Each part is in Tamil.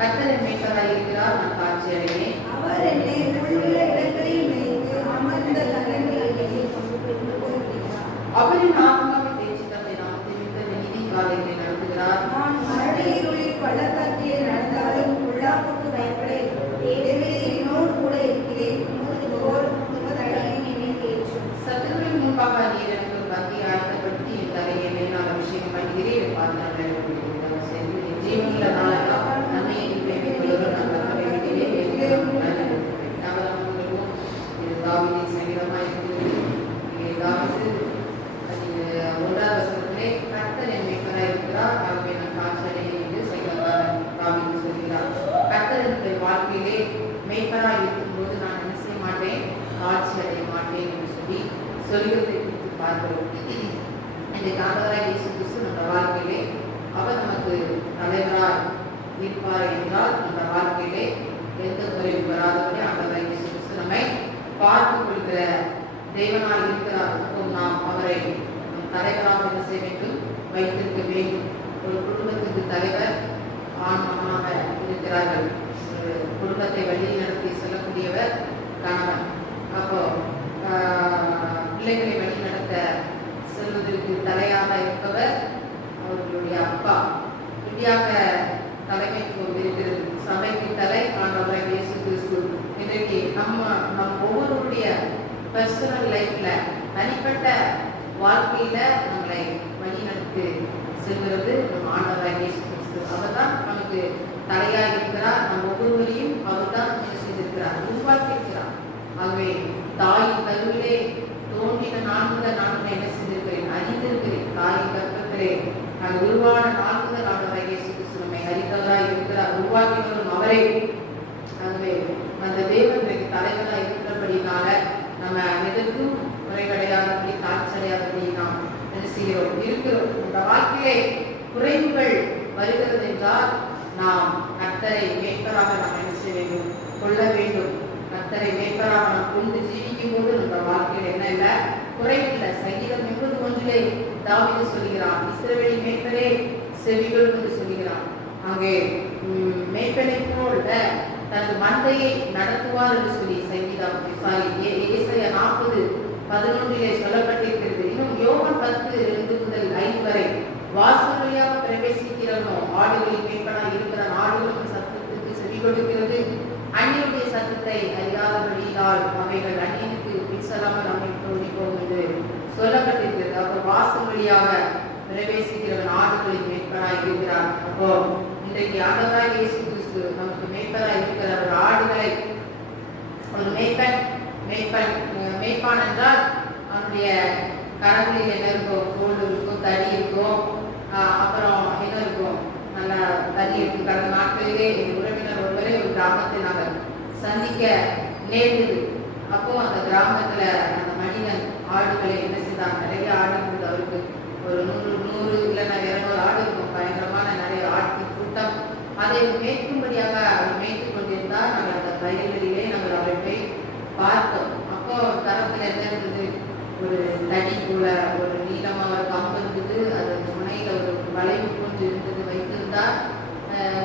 கர்த்தர் என் மேய்ப்பராய் இருக்கிறார், நான் தாழ்ச்சி அடைவேன். அவர் என்னை புல்லுள்ள இடங்களில் மேய்த்து அமர்ந்த தண்ணீரில் என்னை கொண்டு போகிறார். அவரின் ஆத்மாவை தேய்ச்சி தம்முடைய நாமத்தை நிமித்தம் நீதி பாதைகளை நடத்துகிறார். நான் மரணயிருளில் பள்ளத்தாக்கில் நடந்தாலும் பொல்லாப்புக்கு பயப்படேன். தேவரீர் என்னோடு கூட இருக்கிறேர். உமது கோல் உமது தடியும் என்னை தேற்றும். சத்துருவின் முன்பாக நீர் எனக்கு ஒரு பந்தியை ஆயத்தப்படுத்தி என் தலையை மேலால் அபிஷேகம் பண்ணுகிறீர். ஜீவனுள்ள நாளெல்லாம் நன்மையை பெற்றுள்ளவர் நான் கர்த்தரை வேண்டினேன். இது தாவீதின் சங்கீதமாய் இருக்கிறது. இங்கே தாவீது 1ஆம் வசனத்திலே கர்த்தர் என் மேய்ப்பராய் இருக்கிறார், ஆகவே நான் தாழ்ச்சி அடைவேன் என்று சங்கீதக்காரன் தாவீது சொல்கிறார். கர்த்தர் என்னுடைய வாழ்க்கையிலே மேய்ப்பராய் இருக்கும்போது நான் என்ன செய்ய மாட்டேன், தாழ்ச்சி அடைய மாட்டேன் என்று சொல்கிறதை குறித்து பார்க்கிறோம். இன்றைக்கு ஆண்டவராய் இயேசு கிறிஸ்து நம்ம வாழ்க்கையிலே அவர் நமக்கு தலைவராய் இருப்பார் என்றால் நம்ம வாழ்க்கையிலே எந்த குறைவு வராதபடி ஆண்டவராய் இயேசு கிறிஸ்து நம்மை பார்த்துக் கொள்கிற தேவனாய் இருக்கிறார். நாம் அவரை தலைவராக என்ன செய்ய வேண்டும், வைத்திருக்க வேண்டும். ஒரு குடும்பத்துக்கு தலைவர் ஆண் மகனாக இருக்கிறார்கள். குடும்பத்தை வழி நடத்தி செல்லக்கூடியவர் கணவன். அப்போ பிள்ளைகளை வழி நடத்த செல்வதற்கு தலையாக இருப்பவர் அவர்களுடைய அப்பா. இப்படியாக தலைமைத்துவம் இருக்கிறது. சபைக்கு தலை ஆண்டவராய் இயேசு கிறிஸ்து. இன்றைக்கு நம் ஒவ்வொருடைய பர்சனல் லைஃப்ல, தனிப்பட்ட வாழ்க்கையில நம்மளை வழி நடத்தி செல்கிறது நம் ஆண்டவராய் இயேசு கிறிஸ்து. அவர் தான் நமக்கு தலையாக இருக்கிறார். நம் ஒவ்வொருவரையும் அவர் தான் செய்திருக்கிறார், உருவாக்கியிருக்கிறார். ஆகவே தாயின் கருவிலே தோன்றின நான் என்ன செய்திருக்கிறேன், அறிந்திருக்கிறேன். தாயின் கர்ப்பத்திலே நான் உருவான நாள் முதல் ஆண்டவராய் இயேசு கிறிஸ்து நம்மை அறிந்தவராய் இருக்கிறார், உருவாக்கினவரும் அவரே. ஆகவே அந்த தேவன் தலைவராக இருக்கிறபடினால நம்ம எதற்கும் குறைவடையாதபடி, தாழ்ச்சடையாதபடி நாம் என்ன செய்கிறோம், இருக்கிறோம். இந்த வாழ்க்கையிலே குறைவுகள் வருகிறது என்றால் நாம் கர்த்தரை மேய்ப்பராக நாம் என்ன செய்ய வேண்டும், கொள்ள வேண்டும். கர்த்தரை மேய்ப்பராக நாம் கொண்டு ஜீவிக்கும் போது நம்ம வாழ்க்கையில் என்ன இல்லை, குறைவில்லை. சங்கீதம் 81 தாவீது சொல்கிறான், இஸ்ரவேலின் மேய்ப்பரே செவிகள் என்று சொல்கிறான். அங்கே மேய்ப்பனை போல் தனது மந்தையை நடத்துவார் என்று சொல்லி சங்கீதம் ஏசாயா 40:11 சொல்லப்பட்டிருக்கிறது. இன்னும் யோவான் 10:2 முதல் 5 வரை வாசல் வழியாக பிரவேசிக்கிறவனோ ஆடுகளின் மேய்ப்பனாய் இருக்கிற ஆடுகளின் சத்தத்துக்கு செவி கொடுக்கிறது, அந்நியனுடைய சத்தத்தை அறியாதபடியால் அவைகள் அந்நியனுக்கு பின்சலாமல் அமைப்பு போகும் என்று சொல்லப்பட்டிருக்கிறது. அப்போ வாசல் வழியாக பிரவேசிக்கிறவன் ஆடுகளின் மேய்ப்பனாய் இருக்கிறார். அப்போ இன்றைக்கு ஆண்டவராய் இயேசு கிறிஸ்து நமக்கு மேய்ப்பராய் இருக்கிறார். ஒரு ஆடுகளை ஒரு மேய்ப்பான் என்றால் அவனுடைய கரங்களில் என்ன இருக்கும், கோல் இருக்கும், தடி இருக்கும், அப்புறம் என்ன இருக்கும், நல்ல தடி இருக்கும். கடந்த நாட்களிலே எங்கள் உறவினர் ஒருவரை ஒரு கிராமத்தை நாங்கள் சந்திக்க நேர்ந்தது. அப்போ அந்த கிராமத்துல அந்த மனிதன் ஆடுகளை என்ன செய்தாங்க, நிறைய ஆடு இருந்தது. அவருக்கு ஒரு 100 இல்லைன்னா 200 ஆடு இருக்கும். பயங்கரமான நிறைய ஆட்டு கூட்டம். அதை மேய்க்கும்படியாக அவர் மேய்த்து கொண்டிருந்தார். நாங்கள் அந்த வயல்களிலே நாங்கள் அவரை போய் பார்த்தோம். அப்போ தரத்துல என்ன இருந்தது, ஒரு தடி போல ஒரு நீளமாக ஒரு கம்பு இருந்தது. அது முனையில ஒரு வளைவு போன்று இருந்தது, வைத்திருந்தார்.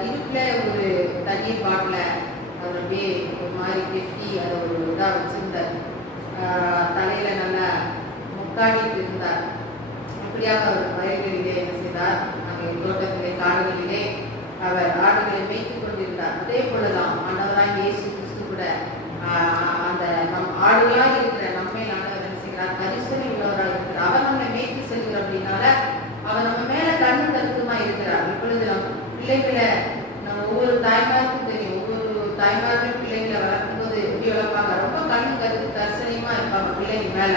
இடுப்புல ஒரு தண்ணீர் பாட்டில அவர் அப்படியே ஒரு மாதிரி கெட்டி அதை ஒரு இதாக வச்சிருந்தார். தலையில நல்லா முக்காடிட்டு இருந்தார். இப்படியாக அவர் வயல்களிலே என்ன செய்தார், அங்கே தோட்டத்திலே காடுகளிலே அவர் ஆடுகளை மேய்த்து கொண்டிருந்தார். அதே போலதான் ஆண்டவராய் இயேசு கிறிஸ்து கூட அந்த நம் ஆடுகளாக இருக்கிற நம்மை ஆண்டவர் என்ன செய்கிறார், கரிசனை உள்ளவராக இருக்கிறார். அவர் நம்மை மேய்த்து செல்கிறார். அப்படின்னால அவர் நம்ம மேல கண்ணு கருத்துமா இருக்கிறார். இப்பொழுது நம் பிள்ளைகளை நம்ம ஒவ்வொரு தாய்மாருக்கும் தெரியும். ஒவ்வொரு தாய்மார்கள் பிள்ளைகளை வளர்க்கும் போது எப்படி வளர்ப்பாங்க, ரொம்ப கண்ணு கரிசனையுமா இருப்பாங்க பிள்ளைங்க மேல.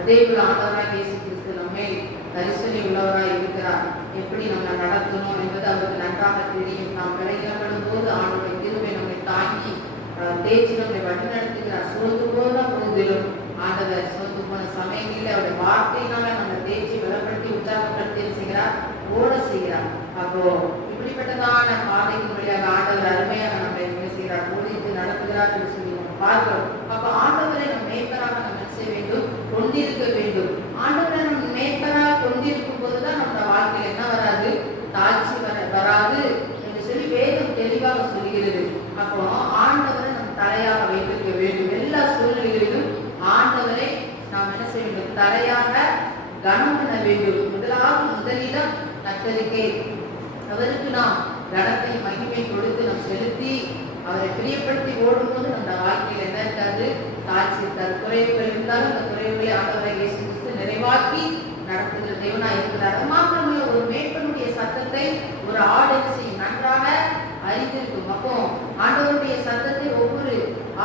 அதே போல ஆண்டவராய் இயேசு கிறிஸ்து நம்மை கரிசனை உள்ளவராய் இருக்கிறார். எப்படி நம்ம நடத்தணும் என்பது அவருக்கு நன்றாக தெரியும். நாம் விளையாடும் போது ஆண்டவருடைய கிருபை நம்மை தாங்கி தேய்ச்சி நம்மை வழி நடத்துகிறார். சோர்ந்து போன போதிலும் ஆண்டவர் சோர்ந்து போன சமயங்களில் அவருடைய வார்த்தையினால நம்ம தேய்ச்சி பலப்படுத்தி உற்சாகப்படுத்தி செய்கிறார், ஓட செய்கிறார். அப்போ இப்படிப்பட்டதான பாதைக்கு வழியாக ஆண்டவர் அருமையாக நம்மை என்ன செய்கிறார், ஓடித்து நடத்துகிறார் என்று சொல்லி நம்ம பார்க்கிறோம். அப்போ ஆண்டவரை நம் மேய்ப்பராக நம்ம என்ன செய்ய வேண்டும், கொண்டிருக்க வேண்டும். ஆண்டவரை நம் மேய்ப்பராக கொண்டிருக்கும் போதுதான் நம்ம வாழ்க்கையில் என்ன வராது, தாழ்ச்சி வராது என்று சொல்லி வேதம் தெளிவாக ஆண்டவருக்கே அவருக்கு நாம் கனத்தை மகிமை கொடுத்து நாம் செலுத்தி அவரை பிரியப்படுத்தி ஓடும்போது நம்ம வாழ்க்கையில் என்ன இருக்காது? தாழ்ச்சி இருக்காது. குறைவுகள் இருந்தாலும் அந்த குறைவுகளை ஆண்டவரை இயேசு கிறிஸ்து நிறைவாக்கி நடத்துகிற தேவனாய் இருக்கிறார். அது மாத்திரமல்ல, ஒரு மேய்ப்பனுடைய சத்தத்தை ஒரு ஆடு செய்யும் நன்றாக அறிந்திருக்கும். அப்போ ஆண்டவருடைய சத்தத்தை ஒவ்வொரு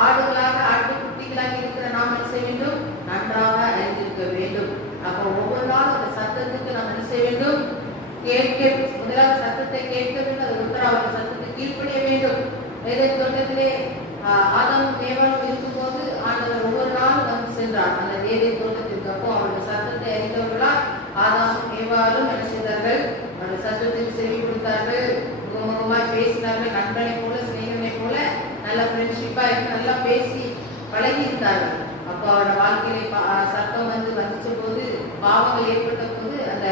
ஆடுகளாக ஆட்டுக்குட்டிகளாக இருக்கிற நாம் என்ன செய்ய வேண்டும்? நன்றாக அறிந்திருக்க வேண்டும். அப்போ ஒவ்வொரு நாளும் அந்த சத்தத்துக்கு நாம் என்ன செய்ய வேண்டும்? கேட்க. முதலாவது சத்தத்தை கேட்க வேண்டும். அது உத்தரவாத சத்தத்தை கீழ்ப்படிய வேண்டும். ஏதேன் தோட்டத்திலே ஆதாமும் ஏவாளும் இருக்கும்போது ஆண்டவர் ஒவ்வொரு நாளும் வந்து சென்றார் அந்த ஏதேன் தோட்டத்திற்கு. அப்போ அவருடைய சத்தத்தை அறிந்தவர்களால் ஆதாமும் ஏவாளும் என்ன செய்தார்கள்? அவருடைய சத்தத்துக்கு செவி கொடுத்தார்கள், முகமுகமாய் பேசினார்கள், நண்பனை போல சிநேகனை போல நல்ல ஃப்ரெண்ட்ஷிப்பா நல்லா பேசி பழகி இருந்தார்கள். அப்போ அவரோட வாழ்க்கையில சத்தம் வந்துச்ச போது, பாவங்கள் ஏற்பட்ட போது அந்த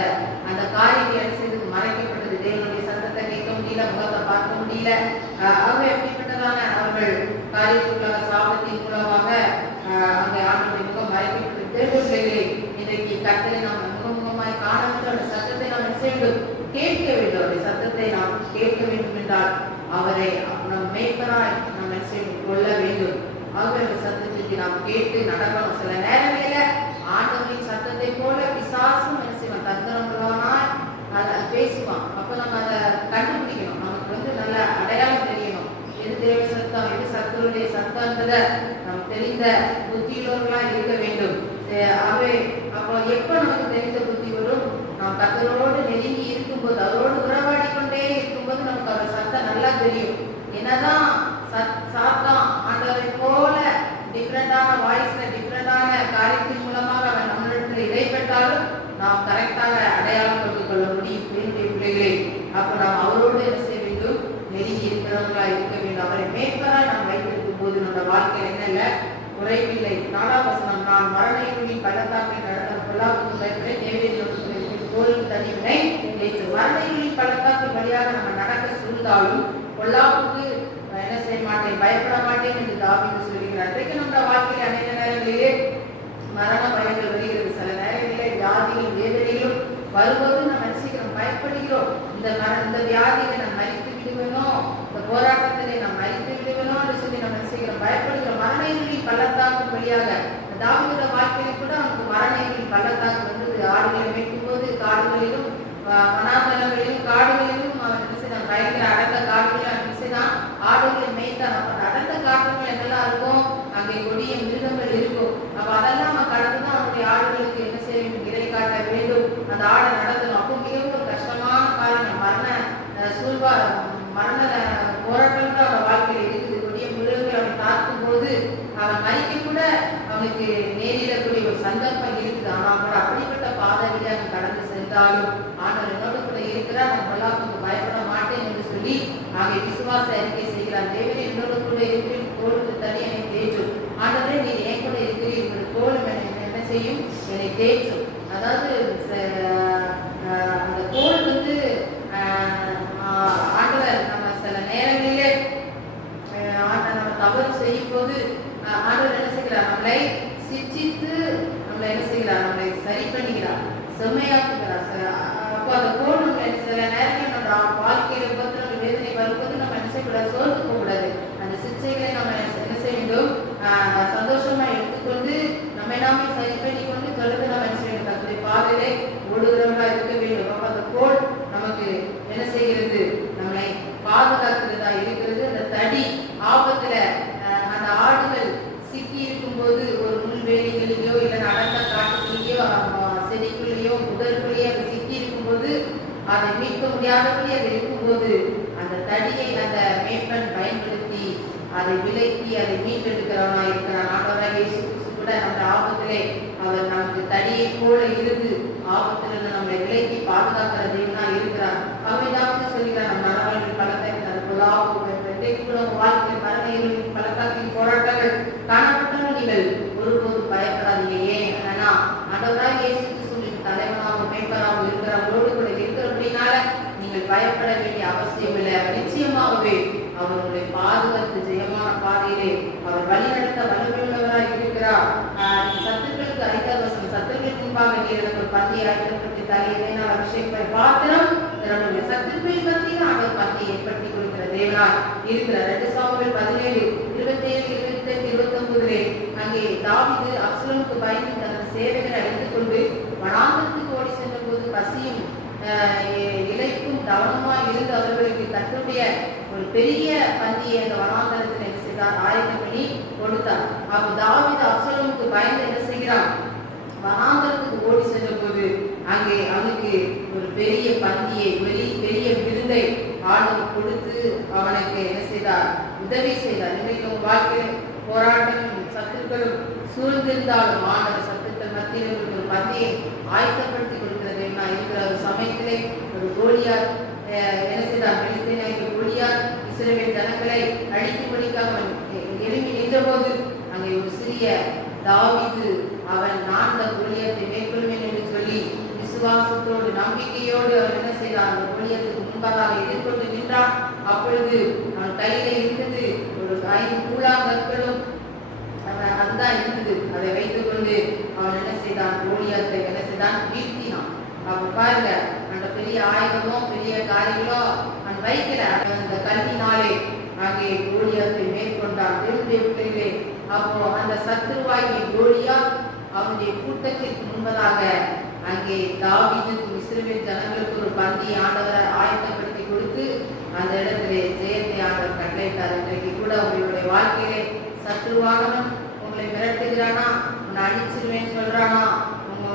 அந்த காரியங்கள் என்ன செய்தது? மறைக்கப்பட்டது. தேவனுடைய சத்தத்தை கேட்க முடியல, முகத்தை பார்க்க முடியல. அவங்க எப்படிப்பட்டதான அவர்கள் காரியத்துக்காக சாபத்தின் மூலமாக அங்கே ஆண்டவருடைய முகம் மறைக்கப்பட்டது. தேவர்களே, இன்றைக்கு கர்த்தரை நாம் முகமுகமாய் காண வேண்டும். அவருடைய சத்தத்தை நாம் என்ன செய்ய வேண்டும்? கேட்க வேண்டும். அவருடைய சத்தத்தை நாம் கேட்க வேண்டும் என்றால் அவரை நம் மேய்ப்பராய் நாம் என்ன செய்ய கொள்ள வேண்டும். அவருடைய சத்தத்துக்கு நாம் கேட்டு நடக்கணும். சில நேரங்களில் ஆண்டவரின் சத்தத்தை போல பிசாசும் என்ன செய்வான்? தந்திரமுள்ளவனாய் அதை பேசுவான். அப்போ நம்ம அதை கண்டுபிடிக்கணும். நமக்கு நல்ல அடையாளம் தெரியணும். எது தேவ சத்தம், எது சத்துருடைய சத்தம்ன்றதை நாம் தெரிந்த புத்தியுள்ளவர்களாக இருக்க வேண்டும். அவை அப்போ எப்போ நமக்கு தெரிந்த புத்தி வரும்? நாம் கர்த்தரோடு நெருங்கி இருக்கும்போது, அவரோடு உறவாடி கொண்டே இருக்கும்போது நமக்கு அவர் சத்தம் நல்லா தெரியும். என்னதான் சாத்தான் ஆண்டவரை போல டிஃப்ரெண்டான வாய்ஸ்ல டிஃப்ரெண்டான காரியத்தின் மூலமாக அவன் நம்மளிடத்தில் இடைப்பட்டாலும் நாம் கரெக்டாக அடையாளம் கொண்டு கொள்ள முடியும். பிள்ளைகளே, அப்போ நாம் அவரோடு என்ன செய்ய வேண்டும்? நெருங்கி இருக்கிறவர்களா இருக்க வேண்டும். அவரை மேற்பராய் நாம் வைத்திருக்கும் போது நம்முடைய வாழ்க்கையில் என்ன இல்லை? குறைவில்லை. 4ஆம் வசனம், நான் மரண பள்ளத்தாக்கை நடந்த பொல்லாப்புக்கு பயப்பட தேவையில் கோயில் தனிவினை நேற்று மரண பள்ளத்தாக்கு வழியாக நம்ம நடக்க சூழ்ந்தாலும் பொல்லாப்புக்கு என்ன செய்ய மாட்டேன், பயப்பட மாட்டேன் என்று தாவீது சொல்கிறார். இன்றைக்கு நம்முடைய வாழ்க்கையில் அநேக நேரங்களிலே மரண பயங்கள் வருகிறது. சில நேரங்களிலே வியாதிகள் வேதனைகளும் வரும்போது நம்ம நினைச்சுக்கிறோம், பயப்படுகிறோம். இந்த வியாதியை நம்ம மறித்து விடுவேனோ, இந்த போராட்டத்திலே நாம் மறித்து விடுவேனோ என்று சொல்லி நம்ம நினைச்சுக்கிறோம், பயப்படுகிறோம். மரணங்களின் பள்ளத்தாக்கு வழியாக தாவீதுடைய வாழ்க்கையில கூட அவனுக்கு மரணங்களின் பள்ளத்தாக்கு வந்தது. ஆடுகளை மேய்க்கும் போது காடுகளிலும் வனாந்தரங்களிலும் காடுகளிலும் அவன் என்ன செய்தான்? பயங்கர அடர்ந்த காடுகளில் என்ன செய்தான்? ஆடுகளை மேய்த்தான். அப்ப அடர்ந்த காடுகள் என்னெல்லாம் இருக்கும்? அங்கே கொடிய மிருகங்கள் இருக்கும். அப்ப அதெல்லாம் அவன் கடந்துதான் அவனுடைய ஆடுகளுக்கு என்ன செய்ய வேண்டும்? இறை காட்ட வேண்டும். அந்த ஆடை நடத்தணும். அப்போ மிகவும் ஒரு கஷ்டமான காரியம். மரண போராட்டம் தான் அவன் வாழ்க்கையில் இருக்குது. கொடிய மிருகங்கள் அவன் தாக்கும் போது அவன் மறிக்க கூட அவனுக்கு நேரிடக்கூடிய ஒரு சந்தர்ப்பம் இருக்குது. ஆனால் கூட அப்படிப்பட்ட பாதையிலே அவன் கடந்து சென்றாலும் ஆண்டவர் என்னோட கூட இருக்கிறார், நான் பொல்லாப்புக்கு பயப்பட மாட்டேன் என்று சொல்லி அங்கே விசுவாச அறிக்கை செய்கிறார். தேவனே என்னோட கூட இருக்கிறேன், கோலுக்கு தனி என்னை தேற்றும். ஆண்டவரே நீ என் கூட இருக்கிறீர், ஒரு கோலும் என்ன செய்யும்? என்னை தேற்றும். அதாவது அந்த கோல் ஆண்டவர் நம்ம சில நேரங்களிலே நம்ம தவறு செய்யும் போது ஆண்டவர் என்ன செய்கிறார்? நம்மளை சிச்சித்து நம்மளை என்ன செய்கிறார்? நம்மளை சரி பண்ணுகிறார், செம்மையாக்குகிறார். அப்போ அந்த கோல் நம்ம சில நேரங்கள் நம்ம வாழ்க்கையில உபத்திரம் வேதனை வரும்போது நம்ம என்ன செய்யக்கூடாது? சோர்ந்து போகக்கூடாது. அந்த சிச்சைகளை நம்ம என்ன செய்ய வேண்டும்? சந்தோஷமா எடுத்துக்கொண்டு நம்ம எல்லாமே சரி பண்ணி கொண்டு தொடர்ந்து நம்ம என்ன செய்ய வேண்டும்? தன்னுடைய பாதையிலே ஓடுகிறவர்களா இருக்க வேண்டும். அப்போ அந்த கோல் நமக்கு என்ன செய்கிறது? நம்மளை பாதுகாக்கிறதா இருக்கிறது. அந்த தடி ஆபத்துல அந்த ஆடுகள் சிக்கி இருக்கும் போது ஒரு முள்வேலிகளிலேயோ இல்லை அடர்ந்த காட்டுக்குள்ளேயோ செடிக்குள்ளேயோ முதற்குள்ளேயோ அது சிக்கி இருக்கும் போது அதை மீட்க முடியாதபடி அது இருக்கும்போது அந்த தடியை அந்த மேய்ப்பன் பயன்படுத்தி அதை விலக்கி அதை மீட்டெடுக்கிறவனா இருக்கிறான். ஆண்டவராகிய இயேசு கிறிஸ்து கூட அந்த ஆபத்திலே அவர் நமக்கு தடியை போல இருந்து ஆபத்திலிருந்து நம்மளை விலக்கி பாதுகாக்கிற தேவனா இருக்கிறார். அவைதாவது சொல்கிறார், நம் மரணங்களின் பலத்தை வாழ்க்கை மரணங்களின் பலத்தாக்கின் போராட்டங்கள் காணப்பட்டாலும் நீங்கள் ஒருபோது பயப்படாதீங்க. ஏன்? ஆனா ஆண்டவராகிய இயேசு கிறிஸ்துவின் தலைவனாகவும் மேய்ப்பராகவும் இருக்கிறவங்களோடு கூட இருக்கிறபடினால நீங்கள் பயப்பட வேண்டிய அவசியம் இல்லை. நிச்சயமாகவே அவர்களை பாதுகாத்து ஜெயமான பாதையிலே அவர் வழிநடத்த வல்லமையுள்ளவராக இருக்கிறார். சத்துக்களுக்கு 5ஆம் வசனம், சத்துக்களுக்கு முன்பாக நீர் எனக்கு பந்தியை ஆயத்தப்படுத்தி தலையிலே நான் அபிஷேகம் பாத்திரம் தேவனாய் இருக்கிறார். 2 சாமுவேல் 17 27 28 29 அங்கே தாவீது அப்சலோமுக்கு பயந்து தனது சேவகரை அழைத்துக் கொண்டு வனாந்தரத்துக்கு ஓடி சென்ற போது பசியும் இலைக்கும் கவனமாய் இருந்து அவர்களுக்கு தன்னுடைய ஒரு பெரிய பந்தியை அந்த வனாந்தரத்தில் என்ன செய்தார், ஆயத்தம் பண்ணி கொடுத்தார். அப்ப தாவீது அப்சலோமுக்கு பயந்து என்ன செய்கிறான், வனாந்தரத்துக்கு ஓடி சென்ற போது அங்கே அவனுக்கு ஒரு பெரிய பந்தியை பெரிய விருந்தை ஆண்டவர் கொடுத்து அவனுக்கு என்ன செய்தார், உதவி செய்தார். இன்றைக்கு உங்கள் வாழ்க்கையில் போராட்டமும் சத்துருக்களும் சூழ்ந்திருந்தாலும் ஆண்டவர் சத்துருக்கள் மத்தியில் ஒரு பந்தியை ஆயத்தப்படுத்தி கொடுக்கிறது. இருக்கிற ஒரு சமயத்திலே ஒரு கோலியாத் என்ன செய்தார், பெலிஸ்தீனாகிய கோலியாத் இஸ்ரவேல் ஜனங்களை அழிக்கும்படிக்காக அவன் எழுப்பி நின்றபோது அங்கே ஒரு சிறிய தாவீது அவன் நான் அந்த கோலியாத்தை மேற்கொள்வேன் என்று சொல்லி விசுவாசத்தோடு நம்பிக்கையோடு அவன் என்ன செய்தான், அந்த கோலியாத்துக்கு முன்பதாக எதிர்கொண்டு நின்றான். அப்பொழுது அவன் கையில இருந்தது ஒரு 5 கூழாங்கற்களும் அதுதான் இருந்தது. அதை வைத்துக் கொண்டு அவன் என்ன செய்தான், கோலியாத்தை என்ன செய்தான், வீழ்த்தினான். அப்ப பாருங்க, அந்த பெரிய ஆயுதமோ பெரிய காரியங்களோ அவன் வைக்கல, அந்த கல்வினாலே அங்கே கோலியாத்தை மேற்கொண்டான். தேவனுடைய பிள்ளைகளே, அப்போ அந்த சத்துருவாகிய கோலியாத் அவனுடைய கூட்டத்திற்கு முன்பதாக அங்கே தாவீதுக்கு இஸ்ரவேல் ஜனங்களுக்கு ஒரு பந்தியை ஆண்டவரை ஆயத்தப்படுத்தி கொடுத்து அந்த இடத்திலே ஜெயத்தை ஆண்டவர் கட்டளையிட்டார். இன்றைக்கு கூட உங்களுடைய வாழ்க்கையிலே சத்துருவானவன் உங்களை மிரட்டுகிறானா, உன்னை அழிச்சிருவேன்னு சொல்றானா,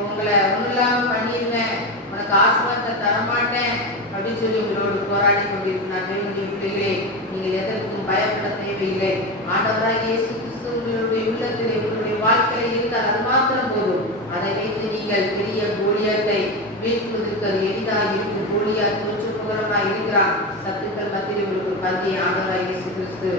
உங்களை ஒன்றுலாம பண்ணிருவேன், உனக்கு ஆசீர்வாதத்தை தரமாட்டேன் அப்படின்னு சொல்லி உங்களோடு போராடி கொண்டிருக்கிறார். தேவனுடைய பிள்ளைகளே, நீங்கள் எதற்கும் பயப்பட தேவையில்லை. ஆண்டவராக இயேசு கிறிஸ்து உங்களுடைய உள்ளத்திலே உங்களுடைய வாழ்க்கையில் இருந்தால் அது மாத்திரம் போதும். அதை வைத்து நீங்கள் பெரிய கோலியாத்தை வீழ்த்துவதற்கு அது எளிதாக இருக்கும். கோலியாத் தோற்று புகழமாய் இருக்கிறான். சத்துக்கள் மத்தியில் உங்களுக்கு பந்தியை ஆண்டவராக இயேசு கிறிஸ்து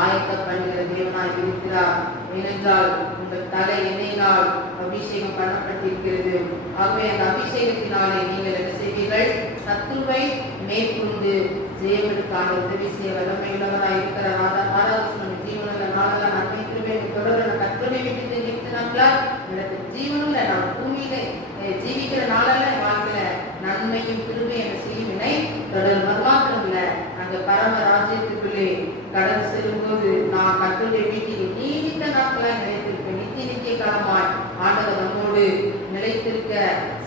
ஆயத்தம் பண்ணுகிற தேவனாய் இருக்கிறார். ஏனென்றால் உங்கள் தலை எண்ணெயினால் அபிஷேகம் பண்ணப்பட்டிருக்கிறது. ஆகவே அந்த அபிஷேகத்தினாலே நீங்கள் என்ன செய்வீர்கள், சத்துருவை மேற்கொண்டு ஜெயமெடுக்கான உதவி செய்ய வல்லமை உள்ளவராய் இருக்கிறார். ஆராதனை ஜீவனுள்ள நாளெல்லாம் நன்மை கிருபை தொடர்ந்து கற்பனை விட்டு நிறுத்தினாங்களா, எனக்கு ஜீவனுள்ள நான் பூமியில ஜீவிக்கிற நாளெல்லாம் வாழ்க்கையில நன்மையும் கிருபை என்ற செய்வினை தொடர் மறுமாத்திரம் இல்லை. அங்க பரம ராஜ்யத்துக்குள்ளே கடந்து செல்லும்போது நான் கர்த்தருடைய வீட்டில் நீடித்த நாட்களாய் நிலைத்திருப்பேன். நித்திய காலமாய் ஆண்டவர் நம்மோடு நிலைத்திருக்க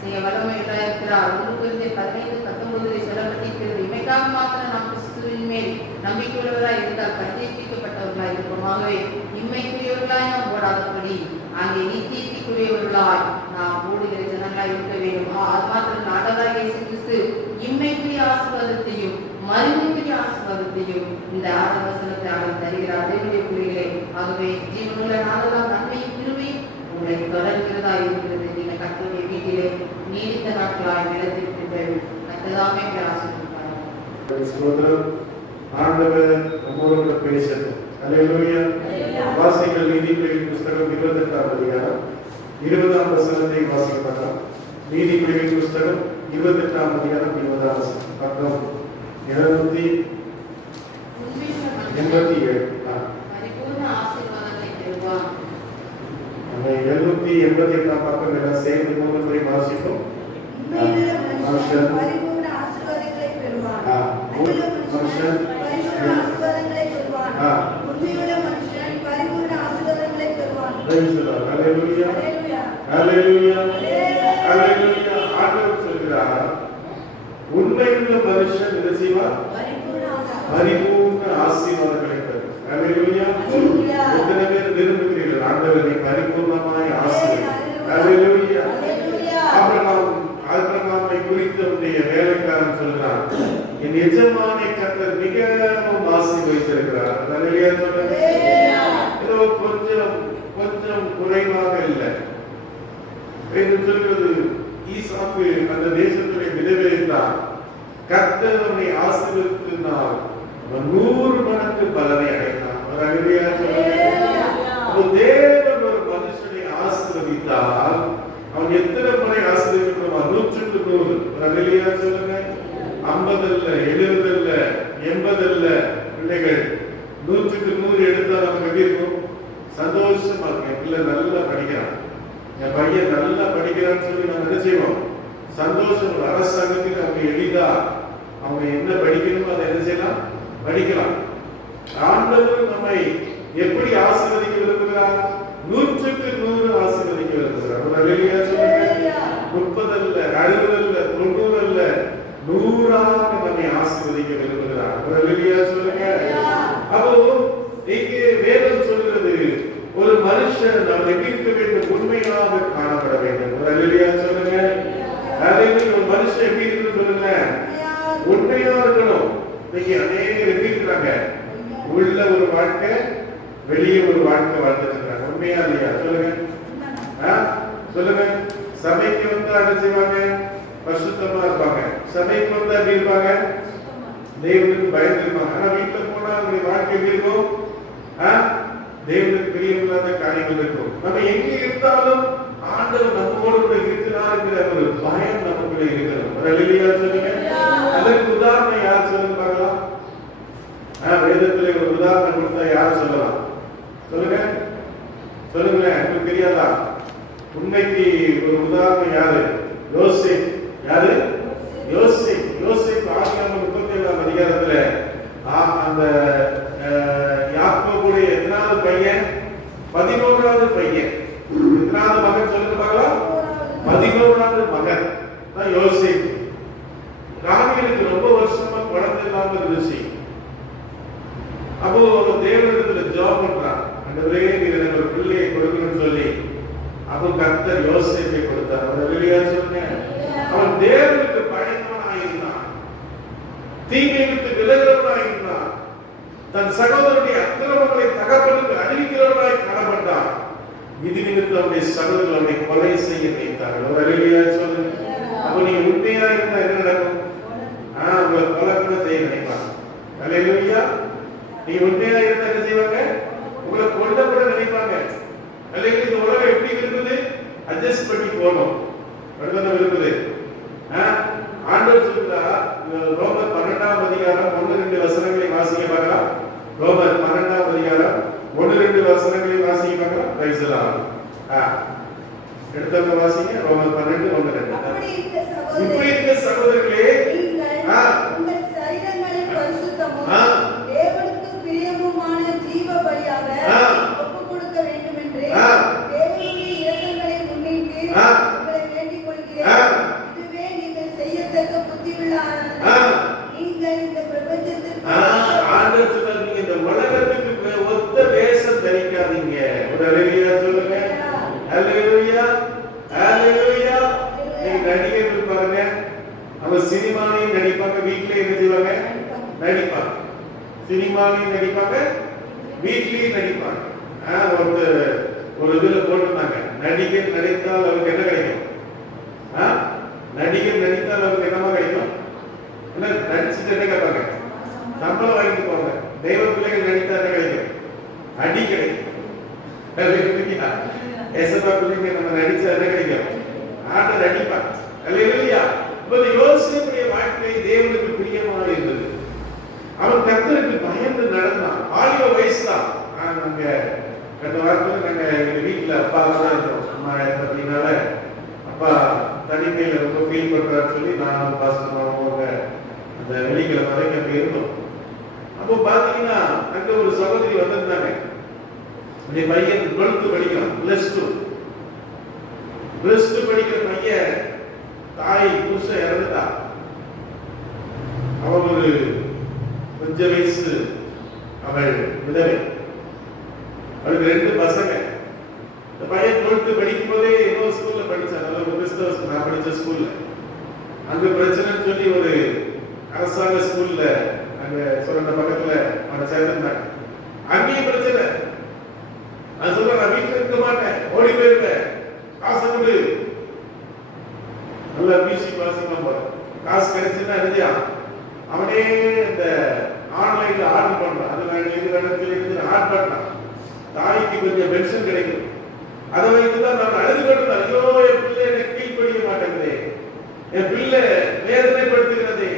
செய்ய வல்லமையுள்ளா இருக்கிறார். 1 Corinthians 15:19 சொல்லப்பட்டிருக்கிறது, இமைக்காக மாத்திரம் நாம் கிறிஸ்துவின் மேல் நம்பிக்கையுள்ளவராய் இருந்தால் பரிதேசிக்கப்பட்டவர்களாய் இருப்போம். ஆகவே இம்மைக்குரியவர்களாய் நாம் ஓடாதபடி அங்கே நித்தியத்திற்குரியவர்களாய் நாம் ஓடுகிற ஜனங்களாய் இருக்க வேண்டும். அது மாத்திரம் ஆண்டவராகிய இயேசு கிறிஸ்து இம்மைக்குரிய ஆசீர்வாதத்தையும் மறுமைக்குரிய ஆசீர்வாதத்தையும் இந்த ஆசீர்வாதத்தை அவர் தருகிறார். தேவனுடைய பிள்ளைகளே, ஆகவே ஜீவனுள்ள நாளெல்லாம் நன்மையும் கிருபையும் உங்களை தொடர்கிறதா இருக்கிறது. நீங்கள் கர்த்தருடைய வீட்டிலே நீடித்த நாட்களாய் நிலைத்திருக்கிறீர்கள். கர்த்தராமே ஆசீர்வதிப்பார். ஆண்டவர் நம்மோடு பேசட்டும். அல்லேலூயா. வாசிகள் நீதிமொழிகளின் புஸ்தகம் 28ஆம் அதிகாரம் 20ஆம் வசனத்தை வாசிக்கலாம். நீதிமொழிகளின் புஸ்தகம் 28ஆம் அதிகாரம் 20ஆம் வசனம், பக்கம் 787. பரிபூர்ண ஆசீர்வாதத்தை பெறுவார். அந்த 788ஆம் பக்கம் எல்லாம் சேர்ந்து 3 முறை வாசிப்போம். மனுஷன் பரிபூர்ண ஆசீர்வாதங்களை பெறுவான். மனுஷன் பரிபூர்ண ஆசீர்வாதங்களை பெறுவான். உண்மையுள்ள மனுஷன் பரிபூர்ண ஆசீர்வாதங்களை பெறுவான். அல்லேலூயா. அல்லேலூயா. அல்லேலூயா. ஆண்டவர் சொல்கிறார், உண்மையுள்ள மனுஷன் என்ன செய்வார், பரிபூர்ண ஆசீர்வாதங்களை பெறுவார். அல்லேலூயா. எத்தனை பேர் விரும்புகிறீர்கள் ஆண்டவரை பரிபூர்ணமாய் ஆசீர்வதிக்க? அல்லேலூயா. ஆபிரகாமை குறித்து அவருடைய வேலைக்காரன் சொல்கிறார், என் எஜமானை கர்த்தர் மிகவும் ஆசீர்வதித்திருக்கிறார். அல்லேலூயா சொல்லுங்க. ஏதோ கொஞ்சம் குறைவாக இல்லை என்று சொல்கிறது. ஈசாக்கு அந்த தேசத்திலே விளைவித்தார். கர்த்தர் அவனை ஆசீர்வதித்தார், 100 மடங்கு பலனை அடைந்தார். அல்லேலூயா சொல்லுங்க. தேவன் ஒரு மனுஷனை ஆசீர்வதித்தால் அவன் எத்தனை முறை ஆசீர்வதிக்கிறோம்? 100க்கு 100. அல்லேலூயா சொல்லுங்க. 50 அல்ல, 70 அல்ல, 80 அல்ல. பிள்ளைகள் 100க்கு 100 எடுத்தால் நமக்கு எப்படி இருக்கும்? சந்தோஷமா இருக்கும். என் பிள்ளை நல்லா படிக்கிறான், என் பையன் நல்லா படிக்கிறான்னு சொல்லி நம்ம என்ன செய்வோம்? சந்தோஷம். அரசாங்கத்துக்கு அவங்க எளிதா அவங்க என்ன படிக்கணுமோ அதை என்ன செய்யலாம்? படிக்கலாம். ஆண்டவர் நம்மை எப்படி ஆசீர்வதிக்க விரும்புகிறார்? 100க்கு 100 ஆசீர்வதிக்க விரும்புகிறார். ஒரு அல்லேலூயா சொல்லுங்க. 30 அல்ல, 60 அல்ல, 90 அல்ல, 100ஆக நம்மை ஆசீர்வதிக்க விரும்புகிறார். ஒரு அல்லேலூயா சொல்லுங்க. அப்போ இங்கே வேதம் சொல்கிறது, ஒரு மனுஷன் நாம் எப்படி இருக்க வேண்டும்? உண்மையாக காணப்பட வேண்டும். ஒரு அல்லேலூயா சொல்லுங்க. அதே மாதிரி ஒரு மனுஷன் எப்படி இருக்கணும் சொல்லுங்க? உண்மையா இருக்கணும். இன்னைக்கு அநேகர் எப்படி இருக்கிறாங்க? உள்ள ஒரு வாழ்க்கை, வெளியே ஒரு வாழ்க்கை வாழ்ந்துட்டு இருக்காங்க. உண்மையா இல்லையா சொல்லுங்க? சொல்லுங்க. சபைக்கு வந்தா என்ன செய்வாங்க? பரிசுத்தமா இருப்பாங்க. சபைக்கு வந்தா எப்படி இருப்பாங்க? தேவனுக்கு பயந்து இருப்பாங்க. ஆனா வீட்டுல போனா அவங்களுடைய வாழ்க்கை எப்படி இருக்கும்? தேவனுக்கு பிரியமில்லாத காரியங்கள் இருக்கும். நம்ம எங்க இருந்தாலும் ஆண்டவர் நம்மோடு கூட இருக்கிறாருங்கிற ஒரு பயம் நமக்குள்ள இருக்கணும். அல்லேலூயா சொல்லுங்க. அதற்கு உதாரணம் யார் சொல்லுங்க பார்க்கலாம்? வேதத்துல ஒரு உதாரணம் கொடுத்தா யார் சொல்லலாம்? சொல்லுங்க, சொல்லுங்களேன். உங்களுக்கு தெரியாதா? உண்மைக்கு ஒரு உதாரணம் யாரு? யோசேப். யாரு? யோசேப். யோசேப் ஆதியாகமம் 37ஆம் அதிகாரத்துல அந்த யாக்கோபுடைய எத்தனாவது பையன்? 11வது பையன். எத்தனாவது மகன் சொல்லுங்க பார்க்கலாம்? 11வது மகன் தான் யோசேப். ராகேலுக்கு ரொம்ப வருஷமா குழந்தை இல்லாம இருந்துச்சு. அப்போ தேவனிடத்துல ஜெபம் பண்றான், ஆண்டவரே நீர் எனக்கு ஒரு பிள்ளையை கொடுக்கணும்னு சொல்லி. அப்போ கர்த்தர் யோசேப்பை கொடுத்தார். அல்லேலூயா சொல்லுங்க. அவன் தேவனுக்கு பயந்தவனாக இருந்தான், தீமை விட்டு விலகிறவனாக இருந்தான், தன் சகோதரனுடைய அக்கிரமங்களை தகப்பனுக்கு அறிவிக்கிறவனாய் காணப்பட்டான். இது நிமித்தம் அவனுடைய சகோதரர்கள் அவனை கொலை செய்ய வைத்தார்கள். அல்லேலூயா சொல்லுங்க. அப்போ நீங்க உண்மையா இருந்தா என்ன நடக்கும்? உங்களை கொலை கூட செய்ய நினைப்பாங்க. அல்லேலூயா. நீங்க உண்மையா இருந்தா என்ன செய்வாங்க? உங்களை கொல்ல கூட நினைப்பாங்க. அல்லேலூயா. இந்த உலகம் எப்படி இருக்குது? அட்ஜஸ்ட் பண்ணி போகணும். அடுத்த இருக்குது. ஆண்டவர் சொல்றார், ரோமர் 12ஆம் அதிகாரம் 1-2 வசனங்களை வாசிக்க பார்க்கலாம். ரோமர் 12ஆம் அதிகாரம் 1-2 வசனங்களை வாசிக்க பார்க்கலாம். Praise the Lord. எடுத்தவங்க வாசிங்க. ரோமர் 12:1-2. இப்படி இருக்க சகோதரர்களே, உங்கள் சரீரங்களை பரிசுத்தமும் தேவனுக்கு பிரியமுமான ஜீவ பலியாக ஒப்புக் கொடுக்க வேண்டும் என்று தேவனுடைய இரக்கங்களை முன்னிட்டு உங்களை வேண்டிக் கொள்கிறேன். இதுவே நீங்கள் செய்யத்தக்க புத்தியுள்ள ஆராதனை. நீங்கள் இந்த பிரபஞ்சத்திற்கு ஆண்டவர் சொல்றார், நீங்க இந்த உலகத்துக்கு ஒத்த வேஷம் தரிக்காதீங்க. ஒரு அல்லேலூயா சொல்லுங்க. அல்லேலூயா, அல்லேலூயா. நீங்க நடிகர்கள் பாருங்க, அவங்க சினிமாலையும் நடிப்பாங்க, வீட்லயே என்ன செய்வாங்க? நடிப்பாங்க. சினிமாலையும் நடிப்பாங்க, வீட்லயும் நடிப்பாங்க. ஒரு இதுல போட்டுருந்தாங்க, நடிகர் நடித்தால் அவருக்கு என்ன கிடைக்கும்? நடிகர் நடித்தால் அவருக்கு என்னமா கிடைக்கும்? நடிச்சுட்டு என்ன கேட்பாங்க? சம்பளம் வாங்கிட்டு போவாங்க. தெய்வ பிள்ளைகள் நடித்தா என்ன கிடைக்கும்? அடி கிடைக்கும். எசபா பிள்ளைங்க நம்ம நடிச்சா என்ன கிடைக்கும்? ஆண்டவர் அடிப்பாங்க. அல்லேலூயா. யோசேப்புடைய வாழ்க்கை தேவனுக்கு பிரியமாக இருந்தது. அவன் கர்த்தருக்கு பயந்து நடந்தான். வாலிப வயசு தான். நாங்க கடந்த வாரத்தில் நாங்க எங்க வீட்டுல அப்பா தான் இருக்கோம். அம்மா பார்த்தீங்கன்னால அப்பா தனிமையில ரொம்ப ஃபீல் பண்றாரு சொல்லி நானும் பாசமாவும் அந்த வெள்ளிக்கிழமை வரைக்கும் அங்க இருந்தோம். அப்போ பாத்தீங்கன்னா அங்க ஒரு சகோதரி வந்திருந்தாங்க. அந்த பையன் 12th படிக்கிறான், +2 படிக்கிற பையன். தாய் புருஷன் இறந்துட்டா. அவன் ஒரு கொஞ்ச வயசு, அவள் விதவை. அவளுக்கு 2 பசங்க. இந்த பையன் 12th படிக்கும் போதே இன்னொரு ஸ்கூல்ல படிச்சான். ஒரு கிறிஸ்தவ நான் படிச்ச ஸ்கூல்ல. அங்க பிரச்சனைன்னு சொல்லி ஒரு அரசாங்க ஸ்கூல்ல அங்க சொல்ற பக்கத்துல அவனை சேர்ந்தாங்க. அங்கேயும் பிரச்சனை. நான் சொல்றேன், நான் வீட்டுல இருக்க மாட்டேன், ஓடி போயிருவேன், காசு கொடு. நல்லா பிசி வாசிக்கலாம் போற காசு கிடைச்சுன்னா எழுதியா அவனே இந்த ஆன்லைன்ல ஆர்டர் பண்றான். அது நான் இது வேணும் சொல்லி ஆர்டர் பண்றான். தாய்க்கு கொஞ்சம் பென்ஷன் கிடைக்கும். அதை வைத்துதான் நான் அழுது கொண்டு, ஐயோ என் பிள்ளை என்னை கீழ்ப்படிய மாட்டேங்குது, என் பிள்ளை வேதனைப்படுத்துகிறது,